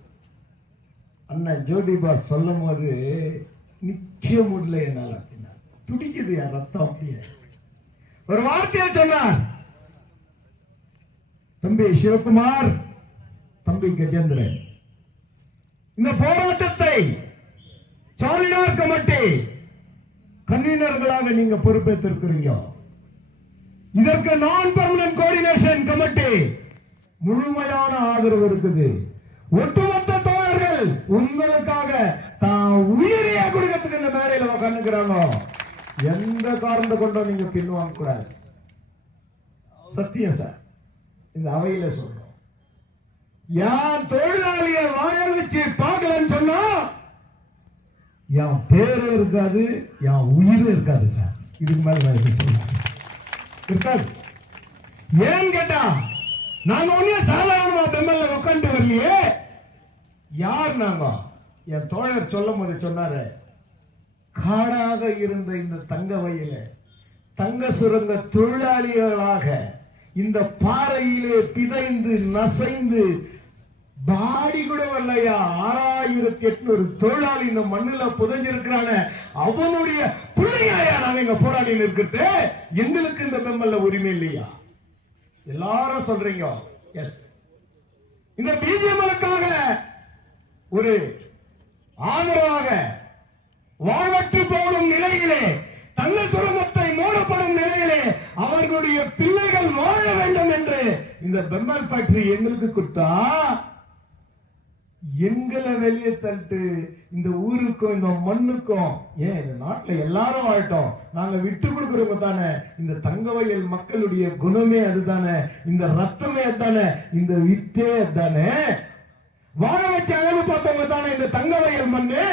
அண்ணன் ஜோதிபாஸ் சொல்லும் போது நிக்க முடியல, என்னால துடிக்குது என் ரத்தம். அப்படியே ஒரு வார்த்தையை சொன்னார், தம்பி சிவகுமார், தம்பி கஜேந்திரன், இந்த போராட்டத்தை சாலினார் கமிட்டி கன்வீனர்களாக நீங்க பொறுப்பேற்றிருக்கிறீங்க. இதற்கு நான் பர்மனன்ட் கோஆர்டினேஷன் கமிட்டி முழுமையான ஆதரவு இருக்குது. ஒட்டுமொத்த தோழர்கள் உங்களுக்காக தான் உயிரியா கொடுக்கிறதுக்கு இந்த மேடையில உட்காந்துக்கிறாங்க. எந்த காரணத்தை கொண்டோ நீங்க பின்வாங்க கூடாது. சத்தியம் சார், இந்த அவையில சொல்றோம். யார் தொழிலாளிய வாழ வச்சு பார்க்கலன்னு சொன்னா என் பேரும் இருக்காது, என் உயிரும் இருக்காது சார். இதுக்கு மேல இருக்காது. ஏன் கேட்டா நாங்க ஒண்ணே சாதாரணமா பெம்மல்ல உட்காந்து வரலையே. யார் நாங்க? என் தோழர் சொல்லும் போது சொன்னாரு, காடாக இருந்த இந்த தங்க வயல தங்க சுரங்க தொழிலாளிகளாக இந்த பாறையிலே பிதைந்து நசைந்து பாடி கூட வரலையா 6800 தொழிலாளி இந்த மண்ணுல புதைஞ்சிருக்கிறான அவனுடைய பிள்ளையா நாங்க இங்க போராடி இருக்கிறது. எங்களுக்கு இந்த பெம்மல்ல உரிமை இல்லையா? எல்லாரும் சொல்றீங்க. எஸ், இந்த பிஜேபிக்காக ஒரு ஆதரவாக வாழ்வற்று போடும் நிலையிலே, தங்க சுரங்கத்தை மூடப்படும் நிலையிலே அவர்களுடைய பிள்ளைகள் வாழ வேண்டும் என்று இந்த பெம்மல் ஃபேக்டரி எங்களுக்கு கொடுத்தா, எங்களை வெளியே தள்ளிட்டு இந்த ஊருக்கும் இந்த மண்ணுக்கும், ஏன் இந்த நாட்டுல எல்லாரும் வாழட்டும், நாங்க விட்டு கொடுக்கிறவங்க தானே. இந்த தங்கவயல் மக்களுடைய குணமே அதுதானே, இந்த ரத்தமே அதுதானே, இந்த வித்தே அதுதானே. வாழ வச்சு அழகு பார்த்தவங்க தானே இந்த தங்கவயல் மண்ணு.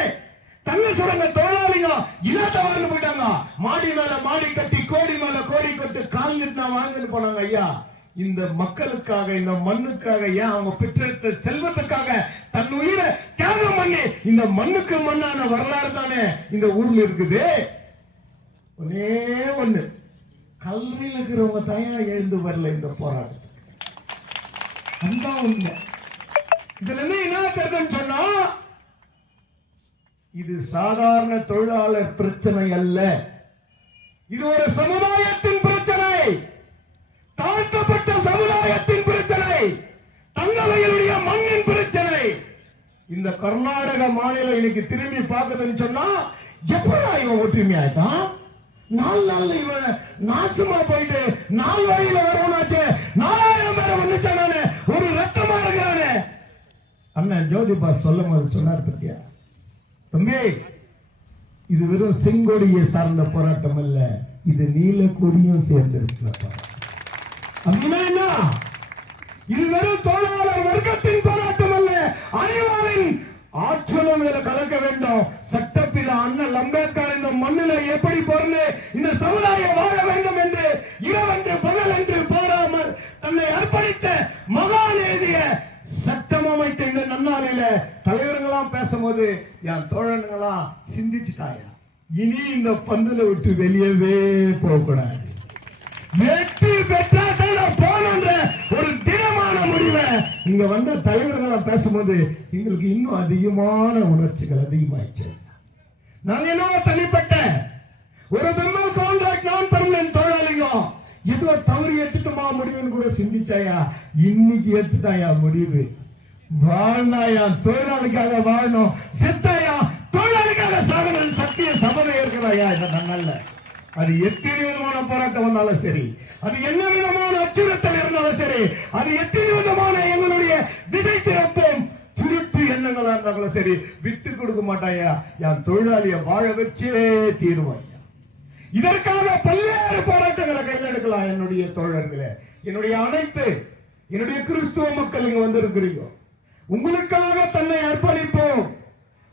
தங்க சுரங்க தொழிலாளிங்க இல்லாத வாழ்ந்து போயிட்டாங்க. மாடி மேல மாடி கட்டி, கோடி மேல கோடி கட்டு, கால் நிட்டு வாங்கிட்டு போனாங்க. ஐயா, இந்த மக்களுக்காக, இந்த மண்ணுக்காக, ஏன் அவங்க பெற்ற செல்வத்துக்காக தன் உயிரை தியாகம் பண்ணி இந்த மண்ணுக்கு மண்ணான வரலாறு தானே இந்த ஊர்ல இருக்குது. ஒன்னே ஒண்ணு, கல்வியில் இருக்கிறவங்க தயா எழுந்து வரல இந்த போராட்டத்துக்கு. அதுதான் உண்மை. இதுல என்ன கருதுன்னு சொன்னா, இது சாதாரண தொழிலாளர் பிரச்சனை அல்ல, இது ஒரு சமுதாயத்தின் பிரச்சனை, தாழ்த்தப்பட்ட சமுதாயத்தின் பிரச்சனை, தங்களையுடைய மண்ணின் பிரச்சனை. இந்த கர்நாடக மாநிலம் இன்னைக்கு திரும்பி பார்க்குதுன்னு சொன்னா, எப்படா இவன் ஒற்றுமையாயிட்டான்? 4 நாள்ல இவன் நாசமா போயிட்டு 4 வழியில வரவனாச்சு, 4000 பேரை வந்துட்டானே, ஒரு ரத்தமா இருக்கிறானே. அண்ணன் ஜோதிபா சொல்லும் போது சொன்னார் பத்தியா, தம்பி இது வெறும் செங்கொடியை சார்ந்த போராட்டம் அல்ல, இது நீல கொடியும் சேர்ந்து இருக்கிற. அப்படின்னா என்ன? இது வெறும் தொழிலாளர் வர்க்கத்தின் போராட்டம் அல்ல, அனைவரின் ஆற்றலும் இதில் கலக்க வேண்டும். சட்டப்பிதா அண்ணல் அம்பேத்கர் இந்த மண்ணில எப்படி பிறந்து இந்த சமுதாயம் வாழ வேண்டும் என்று இரவென்று பகல் என்று போராமல் தன்னை அர்ப்பணித்த மகான் எழுதிய சட்டம் அமைத்த இந்த நன்னாளில தலைவர்களாம் பேசும்போது என் தோழனுங்களாம் சிந்திச்சுட்டாயா, இனி இந்த பந்துல விட்டு வெளியவே போகக்கூடாது, வெற்றி பெற்றா போனன்ற ஒரு திடமான முடிவை இங்க வந்த தலைவர்களாம் பேசும்போது எங்களுக்கு இன்னும் அதிகமான உணர்ச்சிகள் அதிகமாயிடுச்சு. நாங்க என்ன தனிப்பட்ட ஒரு பெம்மல் கான்ட்ராக்ட் நான் பெர்மனன்ட் தொழிலாளிங்க ஏதோ தவறு எடுத்துட்டுமா முடிவுன்னு கூட சிந்திச்சாயா, இன்னைக்கு எடுத்துட்டாயா முடிவு. வாழ்ந்தாயா தொழிலாளிக்காக வாழணும், செத்தாயா தொழிலாளிக்காக சாகணும், சத்திய சபதை இருக்கிறாயா இந்த நல்ல. அது எத்தனை விதமான போராட்டம் வந்தாலும் சரி, அது என்ன விதமான அச்சுறுத்தல் இருந்தாலும் சரி, அது எத்தனை விதமான எங்களுடைய திசை திறப்போம் திருட்டு எண்ணங்களா இருந்தாலும் சரி, விட்டு கொடுக்க மாட்டாயா. என் தொழிலாளிய வாழ வச்சே தீருவாயா. இதற்காக பல்வேறு போராட்டங்களை கையில் எடுக்கலாம். என்னுடைய தோழர்களே, என்னுடைய அனைத்து என்னுடைய கிறிஸ்துவ மக்கள் இங்க வந்திருக்கிறீங்க, உங்களுக்காக தன்னை அர்ப்பணிப்போம்,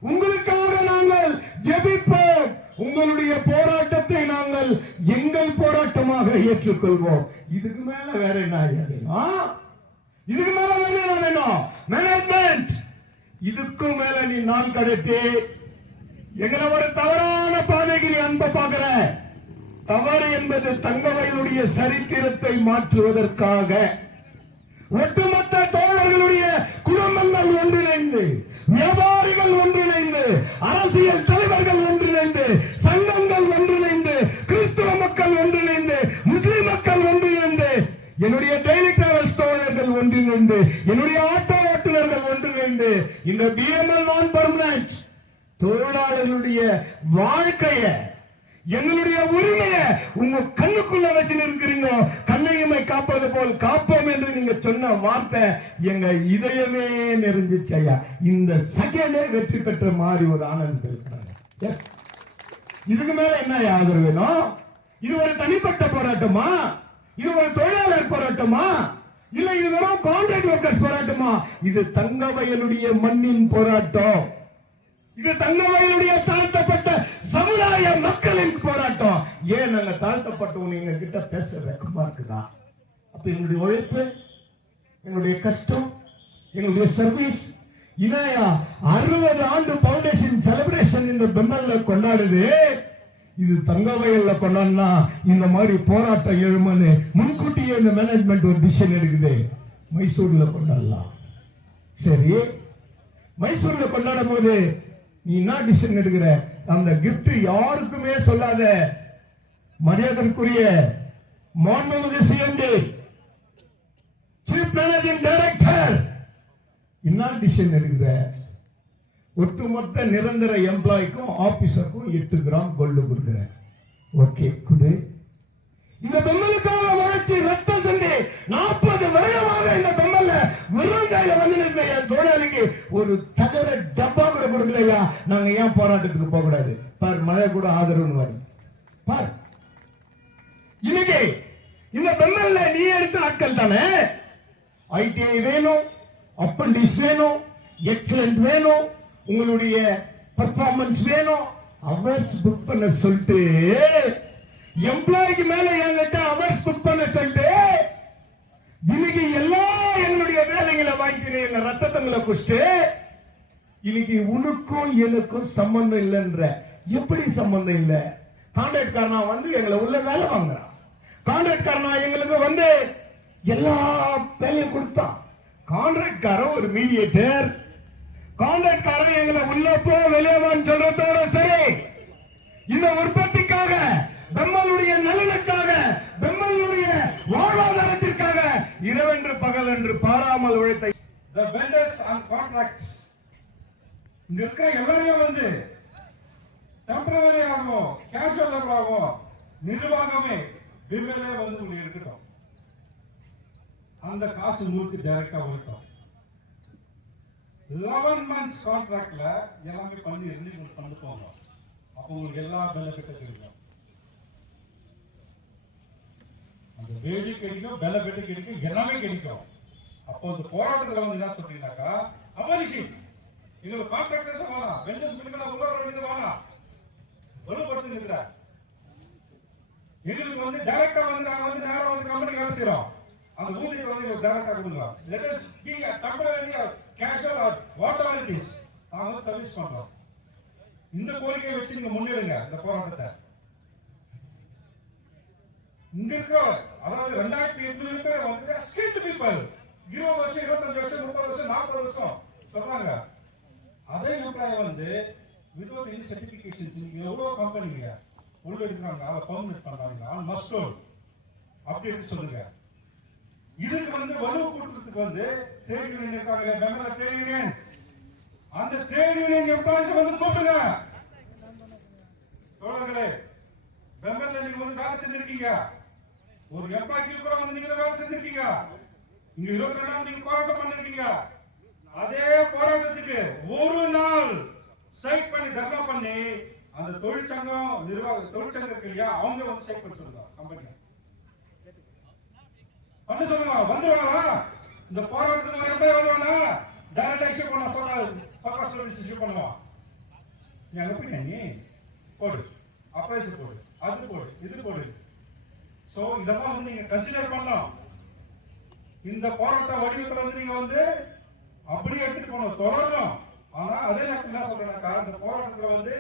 உங்களுக்காக நாங்கள் ஜெபிப்போம், உங்களுடைய போராட்டத்தை நாங்கள் எங்கள் போராட்டமாக ஏற்றுக்கொள்வோம். இதுக்கு மேல வேற என்ன வேணும்? இதுக்கு மேல வேற என்ன வேணும்? மேனேஜ்மெண்ட், இதுக்கும் மேல நீ நான் கடத்தி எங்களை ஒரு தவறான பாதைக்கு நீ அன்ப பாக்குற. தவறு என்பது தங்கவையினுடைய சரித்திரத்தை மாற்றுவதற்காக ஒட்டுமொத்த தோழர்களுடைய குடும்பங்கள் ஒன்றிணைந்து, வியாபாரிகள் ஒன்றிணைந்து, அரசியல் தலைவர்கள் ஒன்றிணைந்து, சங்கங்கள் ஒன்றிணைந்து, கிறிஸ்துவ மக்கள் ஒன்றிணைந்து, முஸ்லிம் மக்கள் ஒன்றிணைந்து, என்னுடைய டெய்லி டிராவல்ஸ் தோழர்கள் ஒன்றிணைந்து, என்னுடைய ஆட்டோ ஓட்டுநர்கள் ஒன்றிணைந்து இந்த பிஎம்எல் நான் பெர்மனன்ட் தொழிலாளர்களுடைய வாழ்க்கைய, எங்களுடைய உரிமையை உங்க கண்ணுக்குள்ள வச்சு இருக்கிறீங்க. கண்ணையுமை காப்பது போல் காப்போம் என்று நீங்க சொன்ன வார்த்தை எங்க இதயமே நெருஞ்சிச்சு ஐயா. இந்த செகண்டே வெற்றி பெற்ற மாதிரி ஒரு ஆனந்தம் இருக்கிறாங்க. எஸ், இதுக்கு மேல என்ன ஆதரவு வேணும்? இது ஒரு தனிப்பட்ட போராட்டமா? இது ஒரு தொழிலாளர் போராட்டமா? இல்ல இது வெறும் கான்ட்ராக்ட் ஒர்க்கர்ஸ் போராட்டமா? இது தங்கவயலுடைய மண்ணின் போராட்டம், இது தங்கவயலுடைய தாழ்த்தப்பட்ட சமுதாய மக்களின் போராட்டம். ஏன் நாங்க தாழ்த்தப்பட்டவங்க எங்க கிட்ட பேச வெக்கமா இருக்குதா? அப்ப எங்களுடைய உழைப்பு, எங்களுடைய கஷ்டம், எங்களுடைய சர்வீஸ் இனாயா 60 ஆண்டு பவுண்டேஷன் செலிப்ரேஷன் இந்த பெம்மல்ல கொண்டாடுது. இது தங்கவயல்ல கொண்டாடினா இந்த மாதிரி போராட்டம் எழுமன்னு முன்கூட்டியே இந்த மேனேஜ்மெண்ட் ஒரு டிசிஷன் எடுக்குது. மைசூர்ல கொண்டாடலாம். சரி, மைசூர்ல கொண்டாடும் போது நீ என்ன டிசிஷன் எடுக்கிற? அந்த கிஃப்ட் யாருக்குமே சொல்லாத மரியாதைக்குரிய மாண்புமிகு சிஎம்டி சீஃப் மேனேஜிங் டைரக்டர் என்ன டிசிஷன் எடுக்கிற? ஒட்டுமொத்த நிரந்தர எம்ப்ளாய்க்கும் ஆபீசருக்கும் 8 கிராம் கோல்டு கொடுக்கிற. ஓகே, குடு. இந்த பெம்மலுக்காக உழைச்சி ரத்த சண்டை 40 வருடமாக இந்த பெம்மல்ல வெறும் கையில வந்து நிற்கிற என் தொழிலாளிக்கு ஒரு தகர டப்பா கூட கொடுக்கலையா? நாங்க ஏன் போராட்டத்துக்கு போக கூடாது? பார், மழை கூட ஆதரவு வரும். பார், இன்னைக்கு இந்த பெம்மல்ல நீ எடுத்த ஆட்கள் தானே. ஐடிஐ வேணும், அப்பண்டிஸ் வேணும், எக்ஸலன்ட் வேணும், உங்களுடைய பெர்ஃபார்மன்ஸ் வேணும், அவர்ஸ் புக் பண்ண சொல்லிட்டு எம்ப்ளாய்க்கு மேல என்கிட்ட அவர்ஸ் புக் பண்ண சொல்லிட்டு இன்னைக்கு எல்லா எங்களுடைய வேலைகளை வாங்கிக்கிறேன், எங்க ரத்தத்தங்களை குடிச்சிட்டு இன்னைக்கு உனக்கும் எனக்கும் சம்பந்தம் இல்லைன்ற. எப்படி சம்பந்தம் இல்ல? கான்ட்ராக்ட் காரனா வந்து எங்களை உள்ள வேலை வாங்குறான். கான்ட்ராக்ட் காரனா எங்களுக்கு வந்து எல்லா வேலையும் கொடுத்தான். கான்ட்ராக்ட் காரன் ஒரு மீடியேட்டர். கான்ட்ராக்ட் காரன் எங்களை உள்ள போ வெளியே வான்னு சொல்றதோட சரி, இந்த உற்பத்திக்காக, பெம்மலுடைய நலனுக்காக, பெம்மலுடைய வாழ்வாதாரத்திற்காக இரவென்று பகல் என்று பாராமல் உழைத்த the vendors and contracts இங்க இருக்கிற எல்லாரையும் வந்து டெம்பரரி ஆகும், கேஷுவல் ஆகும், நிர்வாகமே விமலே வந்து உங்களுக்கு இருக்கட்டும். அந்த காசு உங்களுக்கு டைரக்டா வரட்டும். 11 months கான்ட்ராக்ட்ல எல்லாமே பண்ணி இருந்து உங்களுக்கு தந்து போங்க. அப்போ உங்களுக்கு எல்லா பெனிஃபிட்டும் கிடைக்கும். அந்த வேஜி கிடைக்கும், பெனிஃபிட் கிடைக்கும், எல்லாமே கிடைக்கும். அப்போ இந்த போராட்டத்துல வந்து என்ன சொல்றீங்கன்னாக்கா, அபாலிஷன் எங்களுக்கு கான்ட்ராக்டர்ஸ் வேணாம், வெண்டர்ஸ் மினிமம் உள்ள வேண்டியது வேணாம், வலுப்படுத்தி இருக்கிறார். எங்களுக்கு வந்து டைரக்டா வந்து நாங்க வந்து நேரம் வந்து கம்பெனி வேலை செய்யறோம். அந்த ஊதியத்தை வந்து எங்களுக்கு டைரக்டா கொடுங்க. Let us be a temporary or casual or whatever it is. நாங்க வந்து சர்வீஸ் பண்றோம். இந்த கோரிக்கையை வச்சு நீங்க முன்னேறுங்க இந்த போராட்டத்தை. இங்க இருக்க அதாவது 2800 பேர் வந்து ஸ்கில்ட் பீப்பிள் 20 வருஷம் 25 வருஷம் 30 வருஷம் 40 வருஷம் சொல்றாங்க. அதே எம்ப்ளாய் வந்து வித்வுட் எனி சர்டிபிகேஷன்ஸ் நீங்க எவ்வளவு கம்பெனிங்க உள்ள எடுக்கிறாங்க, அதை பர்மனன்ட் பண்றாங்க ஆன் மஸ்ட் அப்படின்னு சொல்லுங்க. இதுக்கு வந்து வலு கூட்டத்துக்கு வந்து ட்ரேட் யூனியன் இருக்காங்க, பெங்களூர் ட்ரேட் யூனியன், அந்த ட்ரேட் யூனியன் எம்ப்ளாய்ஸ் வந்து கூப்பிடுங்க. தோழர்களே, பெங்களூர்ல நீங்க வந்து வேலை செஞ்சிருக்கீங்க, ஒரு எம்ப்ளாய்க்கு கூட வந்து நீங்க வேலை செஞ்சிருக்கீங்க, இங்க 22 நீங்க போராட்டம் பண்ணிருக்கீங்க. அதே போராட்டத்துக்கு ஒரு நாள் ஸ்ட்ரைக் பண்ணி தர்ணா பண்ணி அந்த தொழிற்சங்கம் நிர்வாக தொழிற்சங்கம் இருக்கு இல்லையா, அவங்க வந்து ஸ்ட்ரைக் பண்ண சொல்லுங்க. கம்பெனி பண்ண சொல்லுங்க, வந்துருவாங்களா இந்த போராட்டத்துக்கு எப்படி வருவானா? டைரக்டா இஷ்யூ பண்ண சொல்றாரு, ஃபோக்கஸ் நோட்டீஸ் இஷ்யூ பண்ணுவான். நீ அங்க போய் நீ போடு, அப்ரைஸ் போடு, அது போடு, இது போடு. சோ இதெல்லாம் வந்து நீங்க கன்சிடர் பண்ணலாம். இந்த போராட்ட வடிவத்துல வந்து நீங்க வந்து அப்படியே எடுத்துட்டு போகணும், தொடரணும். ஆனா அதே நேரத்தில் என்ன சொல்றேன்னாக்கா, இந்த போராட்டத்துல வந்து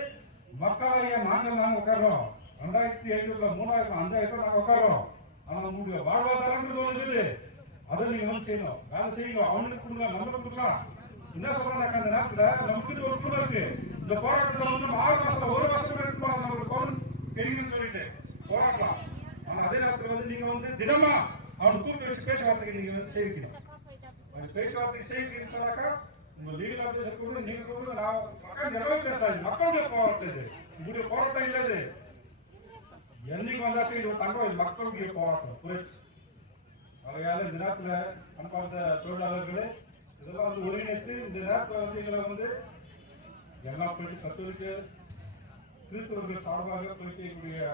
மக்களையே நாங்க உட்காரோம், 2500 3000 5000 நாங்க உட்காரோம். ஆனா உங்களுடைய வாழ்வாதாரம்ன்றது ஒண்ணு இருக்குது, அதை நீங்க வந்து செய்யணும், வேலை செய்யணும். அவனுக்கு கொடுங்க, நம்மளுக்கு கொடுக்கலாம். என்ன சொல்றாங்க, அந்த நேரத்துல நமக்கு ஒரு குழு இருக்கு. இந்த போராட்டத்துல வந்து 6 மாசம் 1 மாசம் எடுக்கலாம், நம்மளுக்கு கவர்மெண்ட் கிடைக்குன்னு சொல்லிட்டு போராடலாம். ஆனா அதே நேரத்துல வந்து நீங்க வந்து தினமா அவனை கூப்பிட்டு வச்சு பேச்சுவார்த்தைக்கு நீங்க வந்து சேவிக்கணும். பேச்சுவார்த்தைக்கு சேவிக்கணும்னு சொன்னாக்கா உங்க லீகல் ஆபீசர் கூட நீங்க கூட நான் மக்கள் நிறைவேற்ற பேசுறாங்க. மக்களுடைய போராட்டம் இது, உங்களுடைய போராட்டம் இல்லது. என்னைக்கு வந்தாச்சும் இது ஒரு தங்கம் மக்களுடைய போராட்டம் புரட்சி. அதையால இந்த நேரத்துல அன்பார்ந்த தொழிலாளர்களே, இதெல்லாம் வந்து ஒருங்கிணைத்து இந்த நேரத்துல வந்து எங்களை வந்து எல்லா கத்தோலிக்க கிறிஸ்தவர்கள் சார்பாக போய்க்கக்கூடிய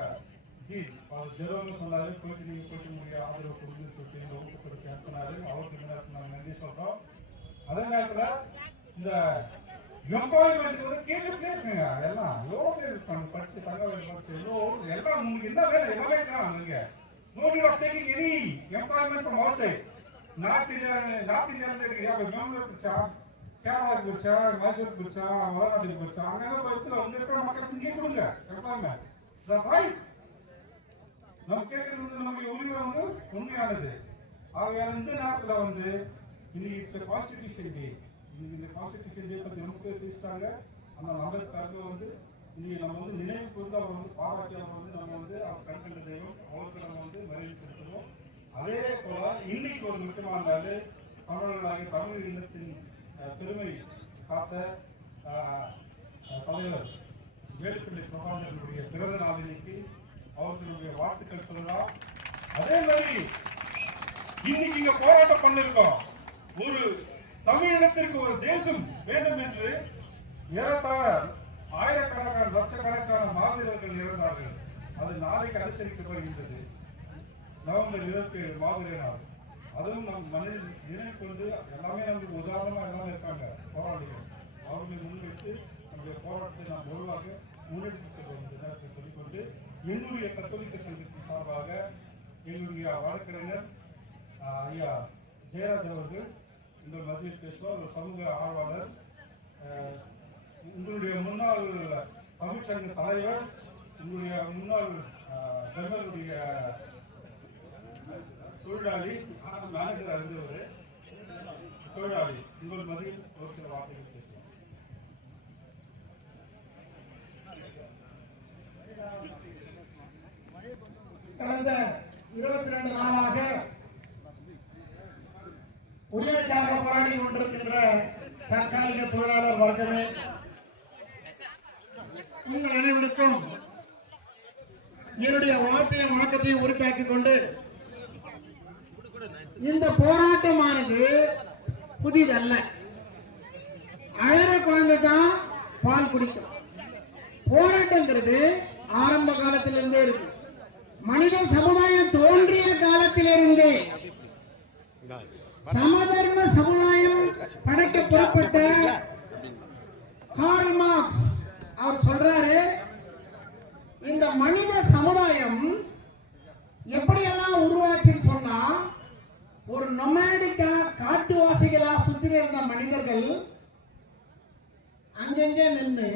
ஜெரோன்னு சொன்னாரு, போயிட்டு நீங்க போயிட்டு உங்களுடைய ஆதரவு கொடுத்து சொல்லிட்டு எங்களை ஊக்கப்படுத்தி அனுப்பினாரு. அவருக்கு இந்த நேரத்தில் நாங்கள் நன்றி சொல்றோம். அதே நேரத்துல இந்த எம்ப்ளாய்மெண்ட் வந்து கேட்டுட்டே இருக்குங்க. எல்லாம் எவ்வளவு பேர் இருக்காங்க படிச்சு தகவல் படிச்சு எல்லாம் உங்களுக்கு என்ன வேலை எல்லாமே இருக்காங்க. நீங்க no need of taking any employment from outside. North India Bangalore பிடிச்சா, கேரளா பிடிச்சா, மைசூர் பிடிச்சா, வடநாட்டுக்கு பிடிச்சா, அங்கே போயிட்டு அங்க இருக்கிற மக்களுக்கு இங்கே கொடுங்க எம்ப்ளாய்மெண்ட். ரைட், நம்ம கேட்கறது நம்முடைய உரிமை வந்து உண்மையானது. ஆகையால இந்த நேரத்தில் வந்து இன்னைக்கு இட்ஸ் கான்ஸ்டிடியூஷன் டே. இன்னைக்கு இந்த கான்ஸ்டிடியூஷன் டே பத்தி ரொம்ப பேர் பேசிட்டாங்க. ஆனால் அம்பேத்கருக்கு வந்து இன்னைக்கு நம்ம வந்து நினைவு கூர்ந்து அவர் வந்து பாராட்டி அவர் வந்து நம்ம வந்து அவர் கண்கண்ட தெய்வம், அவருக்கு நம்ம வந்து மரியாதை செலுத்துவோம். அதே போல இன்னைக்கு ஒரு முக்கியமான நாள், தமிழர்களாகிய தமிழ் இனத்தின் பெருமை காத்த தலைவர் வேலுப்பிள்ளை பிரபாகரனுடைய பிறந்த நாள் இன்னைக்கு. அவர்களுடைய வாழ்த்துக்கள் சொல்லலாம். அதே மாதிரி இன்னைக்கு இங்க போராட்டம் பண்ணிருக்கோம். ஒரு தமிழினத்திற்கு ஒரு தேசம் வேண்டும் என்று ஏறத்தாழ ஆயிரக்கணக்கான லட்சக்கணக்கான மாவீரர்கள் இறந்தார்கள். அது நாளைக்கு அனுசரிக்கப்படுகின்றது. நவம்பர் 27 மாவீர நாள். அதுவும் நம் மனதில் நினைவு கொண்டு எல்லாமே நமக்கு உதாரணமா எல்லாமே இருக்காங்க போராளிகள். அவர்களை முன்வைத்து நம்முடைய போராட்டத்தை நாம் ஒருவாக முன்னெடுத்து செல்வோம் இந்த நேரத்தை சொல்லிக்கொண்டு, என்னுடைய கத்தோலிக்க சங்கத்தின் சார்பாக எங்களுடைய வழக்கறிஞர் ஐயா ஜெயராஜ் அவர்கள் இந்த மத்தியில் பேசுவார். ஒரு சமூக ஆர்வலர், உங்களுடைய முன்னாள் தமிழ்ச்சங்க தலைவர் உங்களுடைய முன்னாள் பெண்களுடைய தொழிலாளி மேனேஜர் அறிந்தவர் தொழிலாளி உங்கள் மதியில் ஒரு சில வார்த்தைகள் பேசலாம். கடந்த 22 நாளாக உரிமைக்காக போராடி கொண்டிருக்கின்ற தற்காலிக தொழிலாளர் வர்க்கமே, உங்கள் அனைவருக்கும் என்னுடைய வாழ்த்தையும் வணக்கத்தையும் உரித்தாக்கிக் கொண்டு, இந்த போராட்டமானது புதிதல்ல. அழற குழந்தை தான் பால் குடிக்கும். போராட்டங்கிறது ஆரம்ப காலத்திலிருந்தே இருக்கு. மனித சமுதாயம் தோன்றிய காலத்திலிருந்தே சமதர்ம சமுதாயம் படைக்க புறப்பட்ட கார்ல் மார்க்ஸ் அவர் சொல்றாரு, இந்த மனித சமுதாயம் எப்படியெல்லாம் உருவாச்சுன்னு சொன்னா, ஒரு நொமேடிக்கா காட்டுவாசிகளா சுத்தி இருந்த மனிதர்கள் அங்கங்கே நின்று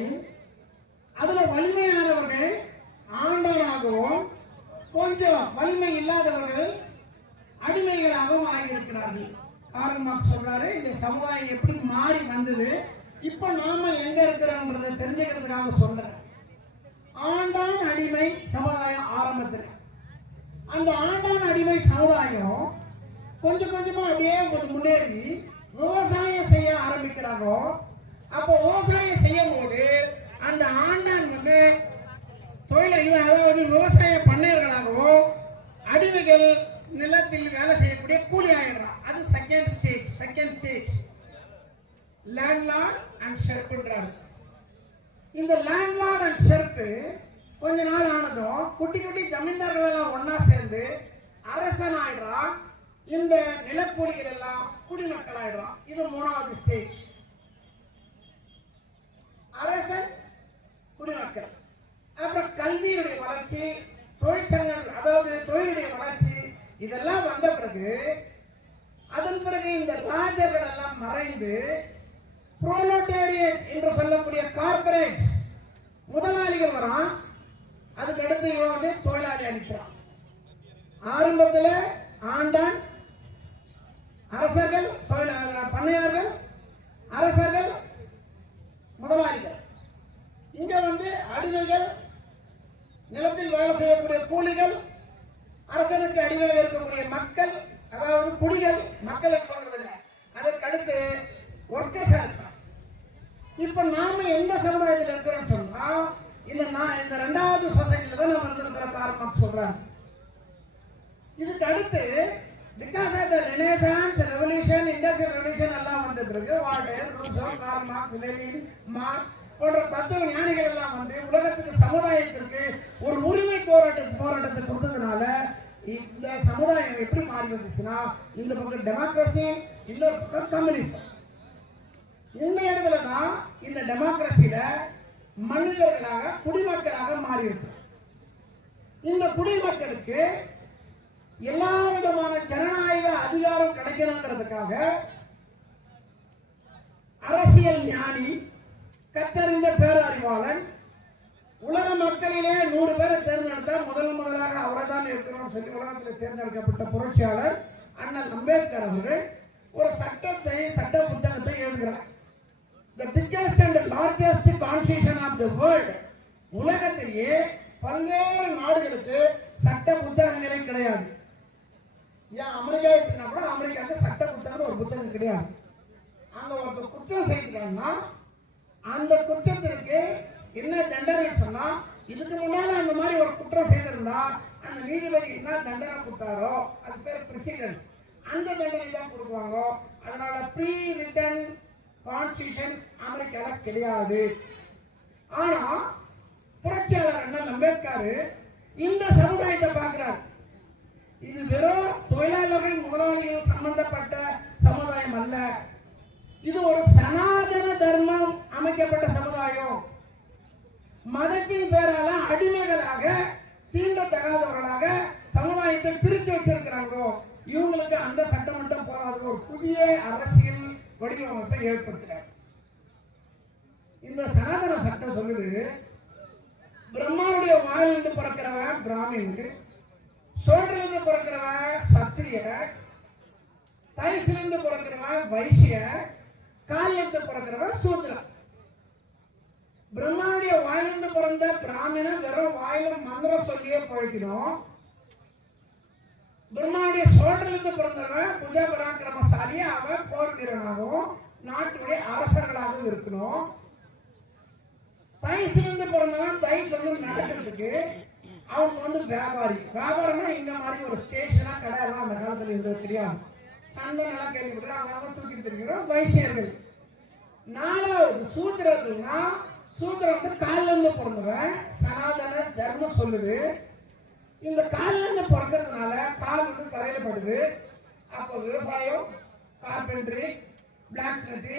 அதுல வலிமையானவர்கள் ஆண்டவராகவும் கொஞ்சம் வலிமை இல்லாதவர்கள் அடிமைகளாகவும் ஆகியிருக்கிறார்கள். கார்ல் மார்க்ஸ் சொல்றாரு, இந்த சமுதாயம் எப்படி மாறி வந்தது, இப்ப நாம எங்க இருக்கிறோம்ன்றதை தெரிஞ்சுக்கிறதுக்காக சொல்றேன். ஆண்டான் அடிமை சமுதாயம் ஆரம்பத்தில், அந்த ஆண்டான் அடிமை சமுதாயம் கொஞ்சம் கொஞ்சமா அப்படியே முன்னேறி விவசாயம் செய்ய ஆரம்பிக்கிறாங்க. அப்போ விவசாயம் செய்யும் போது அந்த ஆண்டான் அதாவது விவசாய பண்ணையர்களாகவும் அடிமைகள் நிலத்தில் வேலை செய்யக்கூடிய கூலி ஆயிடுறான். அது செகண்ட் ஸ்டேஜ் லேண்ட்லார்ட் அண்ட் ஷெர்ப்ன்றாரு. இந்த லேண்ட்லார்ட் அண்ட் ஷெர்ப் கொஞ்ச நாள் ஆனதும் குட்டி குட்டி ஜமீன்தார்கள் எல்லாம் ஒன்னா சேர்ந்து அரசன் ஆயிடுறான். இந்த நிலக்கூலிகள் எல்லாம் குடிமக்கள் ஆயிடுறான். இது 3வது ஸ்டேஜ். அரசன், குடிமக்கள். அப்புறம் கல்வியுடைய வளர்ச்சி, தொழிற்சங்கங்கள் அதாவது தொழிலுடைய வளர்ச்சி, இதெல்லாம் வந்த பிறகு அதன் பிறகு இந்த ராஜர்கள் எல்லாம் மறைந்து புரோலோட்டேரியன் என்று சொல்லக்கூடிய கார்பரேட் முதலாளிகள் வரான். அதுக்கு அடுத்து இவன் தொழிலாளி அளிக்கிறான். ஆரம்பத்தில் ஆண்டான், அரசர்கள், பண்ணையார்கள், அரசர்கள், முதலாளிகள். இங்க அடிமைகள், நிலத்தில் வேலை செய்யக்கூடிய கூலிகள், அரசனுக்கு அடிமையாக இருக்கக்கூடிய மக்கள், அதாவது குடிகள், மக்கள் சொல்றதில்லை. அதற்கு அடுத்து ஒர்க்கர்ஸ் இருக்கான். இப்ப நாம எந்த சமுதாயத்தில் இருக்கிறோம் சொன்னா, இந்த 2வது சொசைட்டில தான் நம்ம இருந்திருக்கிற காரணம் சொல்றாங்க. இதுக்கு அடுத்து because of the renaissance, revolution, industrial revolution எல்லாம் வந்த பிறகு Voltaire, Rousseau, Karl Marx, Lenin, Marx போன்ற தத்துவ ஞானிகள் எல்லாம் உலகத்துக்கு, சமுதாயத்திற்கு ஒரு உரிமை போராட்டத்தை கொடுத்ததுனால இந்த சமுதாயம் எப்படி மாறி வந்துச்சுன்னா, இந்த பக்கம் டெமோக்ரஸி, இன்னொரு பக்கம் கம்யூனிசம். இந்த இடத்துல தான் இந்த டெமோக்ரஸியில மனிதர்களாக, குடிமக்களாக மாறி இருக்கு. இந்த குடிமக்களுக்கு எல்லா விதமான ஜனநாயக அதிகாரம் கிடைக்கணுங்கிறதுக்காக அரசியல் ஞானி, கற்றறிந்த பேரறிவாளன், உலக மக்களிலே 100 பேரை தேர்ந்தெடுத்தா முதலாக அவரை தான் இருக்கிறோம் சொல்லி உலகத்தில் தேர்ந்தெடுக்கப்பட்ட புரட்சியாளர் அண்ணல் அம்பேத்கர் அவர்கள் ஒரு சட்ட புத்தகத்தை எழுதுகிறார். The biggest and largest constitution of the world. உலகத்திலேயே பல்வேறு நாடுகளுக்கு சட்ட புத்தகங்களே கிடையாது. ஏன் அமெரிக்கா எடுத்துனா கூட அமெரிக்காவுக்கு சட்ட புத்தகம் ஒரு புத்தகம் கிடையாது. அங்க ஒருத்தர் குற்றம் செய்கிறான்னா அந்த குற்றத்திற்கு என்ன தண்டனை சொன்னா, இதுக்கு முன்னால அந்த மாதிரி ஒரு குற்றம் செய்திருந்தா அந்த நீதிபதி என்ன தண்டனை கொடுத்தாரோ அது பேர் பிரசிடென்ஸ், அந்த தண்டனை தான் கொடுக்குவாங்க. அதனால ப்ரீ ரிட்டன் கான்ஸ்டிடியூஷன் அமெரிக்கால கிடையாது. ஆனா புரட்சியாளர் அண்ணல் அம்பேத்கர் இந்த சமுதாயத்தை பார்க்கிறார். இது வெறும் தொழிலாளர்கள், முதலாளிகள் சம்பந்தப்பட்ட சமுதாயம் அல்ல. இது ஒரு சனாதன தர்மம் அமைக்கப்பட்ட சமுதாயம். மதத்தின் பேரால அடிமைகளாக, தீண்டத்தகாதவர்களாக சமுதாயத்தை பிரித்து வச்சிருக்கிறாங்க. இவங்களுக்கு அந்த சட்டமன்றம் போகாத ஒரு புதிய அரசியல் வடிவமைப்பை ஏற்படுத்துறாங்க. இந்த சனாதன சட்டம் சொல்லுது, பிரம்மாவுடைய வாயிலிருந்து பிறக்கிறவன் பிராமின், சோழரிலிருந்து பிறக்கிறவன் சத்திரிய, தைசிலிருந்து பிறக்கிறவன் வைசிய, காலிலிருந்து பிறக்கிறவன் சூத்ரன். பிரம்மாவுடைய வாயிலிருந்து பிறந்த பிராமணன் வெறும் வாயில மந்திரம் சொல்லியே பழக்கணும். பிரம்மாவுடைய சோழரிலிருந்து பிறந்தவன் புஜ பராக்கிரமசாலி, அவன் போர் வீரனாகவும் நாட்டுடைய அரசர்களாகவும் இருக்கணும். தைசிலிருந்து பிறந்தவன் தைஸ் நடக்கிறதுக்கு அவன் வியாபாரி. வியாபாரம்னா இந்த மாதிரி ஒரு ஸ்டேஷனா கடையெல்லாம் அந்த காலத்துல இருந்தது தெரியாது. சந்தனம் எல்லாம் கேள்விப்பட்டு அவங்க தூக்கி தெரிகிறோம் வைசியர்கள். 4வது சூத்திரர்கள்னா சூத்திரம் காலில இருந்து பிறந்தவன். சனாதன தர்மம் சொல்லுது இந்த காலில இருந்து பிறக்கிறதுனால கால் தரையில படுது. அப்போ விவசாயம், கார்பென்ட்ரி, பிளாக் ஸ்மித்தி,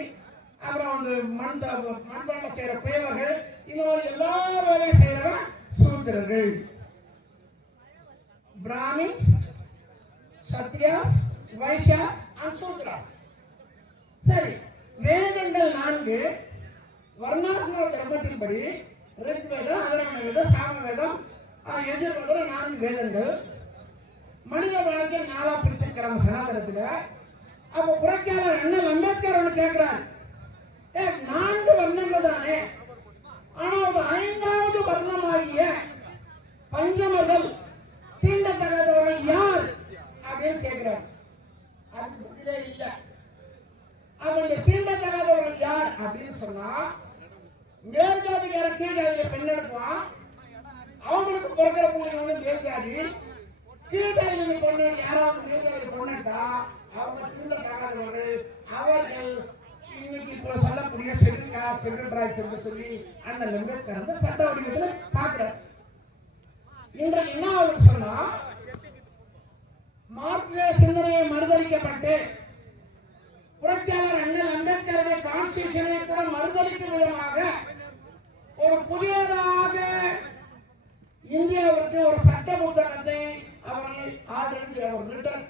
அப்புறம் மண்பாண்டம் செய்யற பேவர்கள், இந்த மாதிரி எல்லா வேலையும் செய்யறவன் சூத்திரர்கள். பிராமின்ஸ், சத்ரியாஸ், வைஷ்யாஸ் அண்ட் சூத்ராஸ். சரி, வேதங்கள் 4. வர்ணாசிரம தர்மத்தின்படி ரிக்வேதம், அதர்வண வேதம், சாம வேதம், எதிர்வேதம் 4 வேதங்கள். மனித வாழ்க்கை 4ஆ பிரிச்சிருக்கிறாங்க சனாதனத்துல. அப்ப புரட்சியாளர் அண்ணல் அம்பேத்கர் ஒண்ணு கேட்கிறார், 4 வர்ணங்கள் தானே, ஆனா அது 5வது வர்ணமாகிய பஞ்சமர்கள் தீண்டத்தகாதவர்கள் யார் அப்படின்னு கேட்கிறார். அதுக்கு பதிலே இல்ல. அவங்க தீண்டத்தகாதவர்கள் யார் அப்படின்னு சொன்னா, மேல் ஜாதிக்கார கீழ் ஜாதியில பெண் எடுப்பான், அவங்களுக்கு பிறக்கிற பிள்ளைங்க மேல் ஜாதி, கீழ் ஜாதியில பொண்ணு யாராவது மேல் ஜாதியில பொண்ணுட்டா அவங்க தீண்டத்தகாதவர்கள். அவர்கள் இன்னைக்கு இப்போ சொல்லக்கூடிய ஷெட்யூல் டிரைப்ஸ் என்று சொல்லி அந்த அம்பேத்கர் சட்ட வடிவத்துல பாக்குற. இன்றைக்கு என்ன ஆகுதுன்னு சொன்னா, மார்க்சிய சிந்தனையை மறுதளிக்கப்பட்டு புரட்சியாளர் அண்ணல் அம்பேத்கருடைய கான்ஸ்டிடியூஷனை கூட மறுதளிக்கும் விதமாக ஒரு புதியதாக இந்தியாவிற்கு ஒரு சட்ட புத்தகத்தை அவர்கள் ஆதரித்து அவர் ரிட்டர்ன்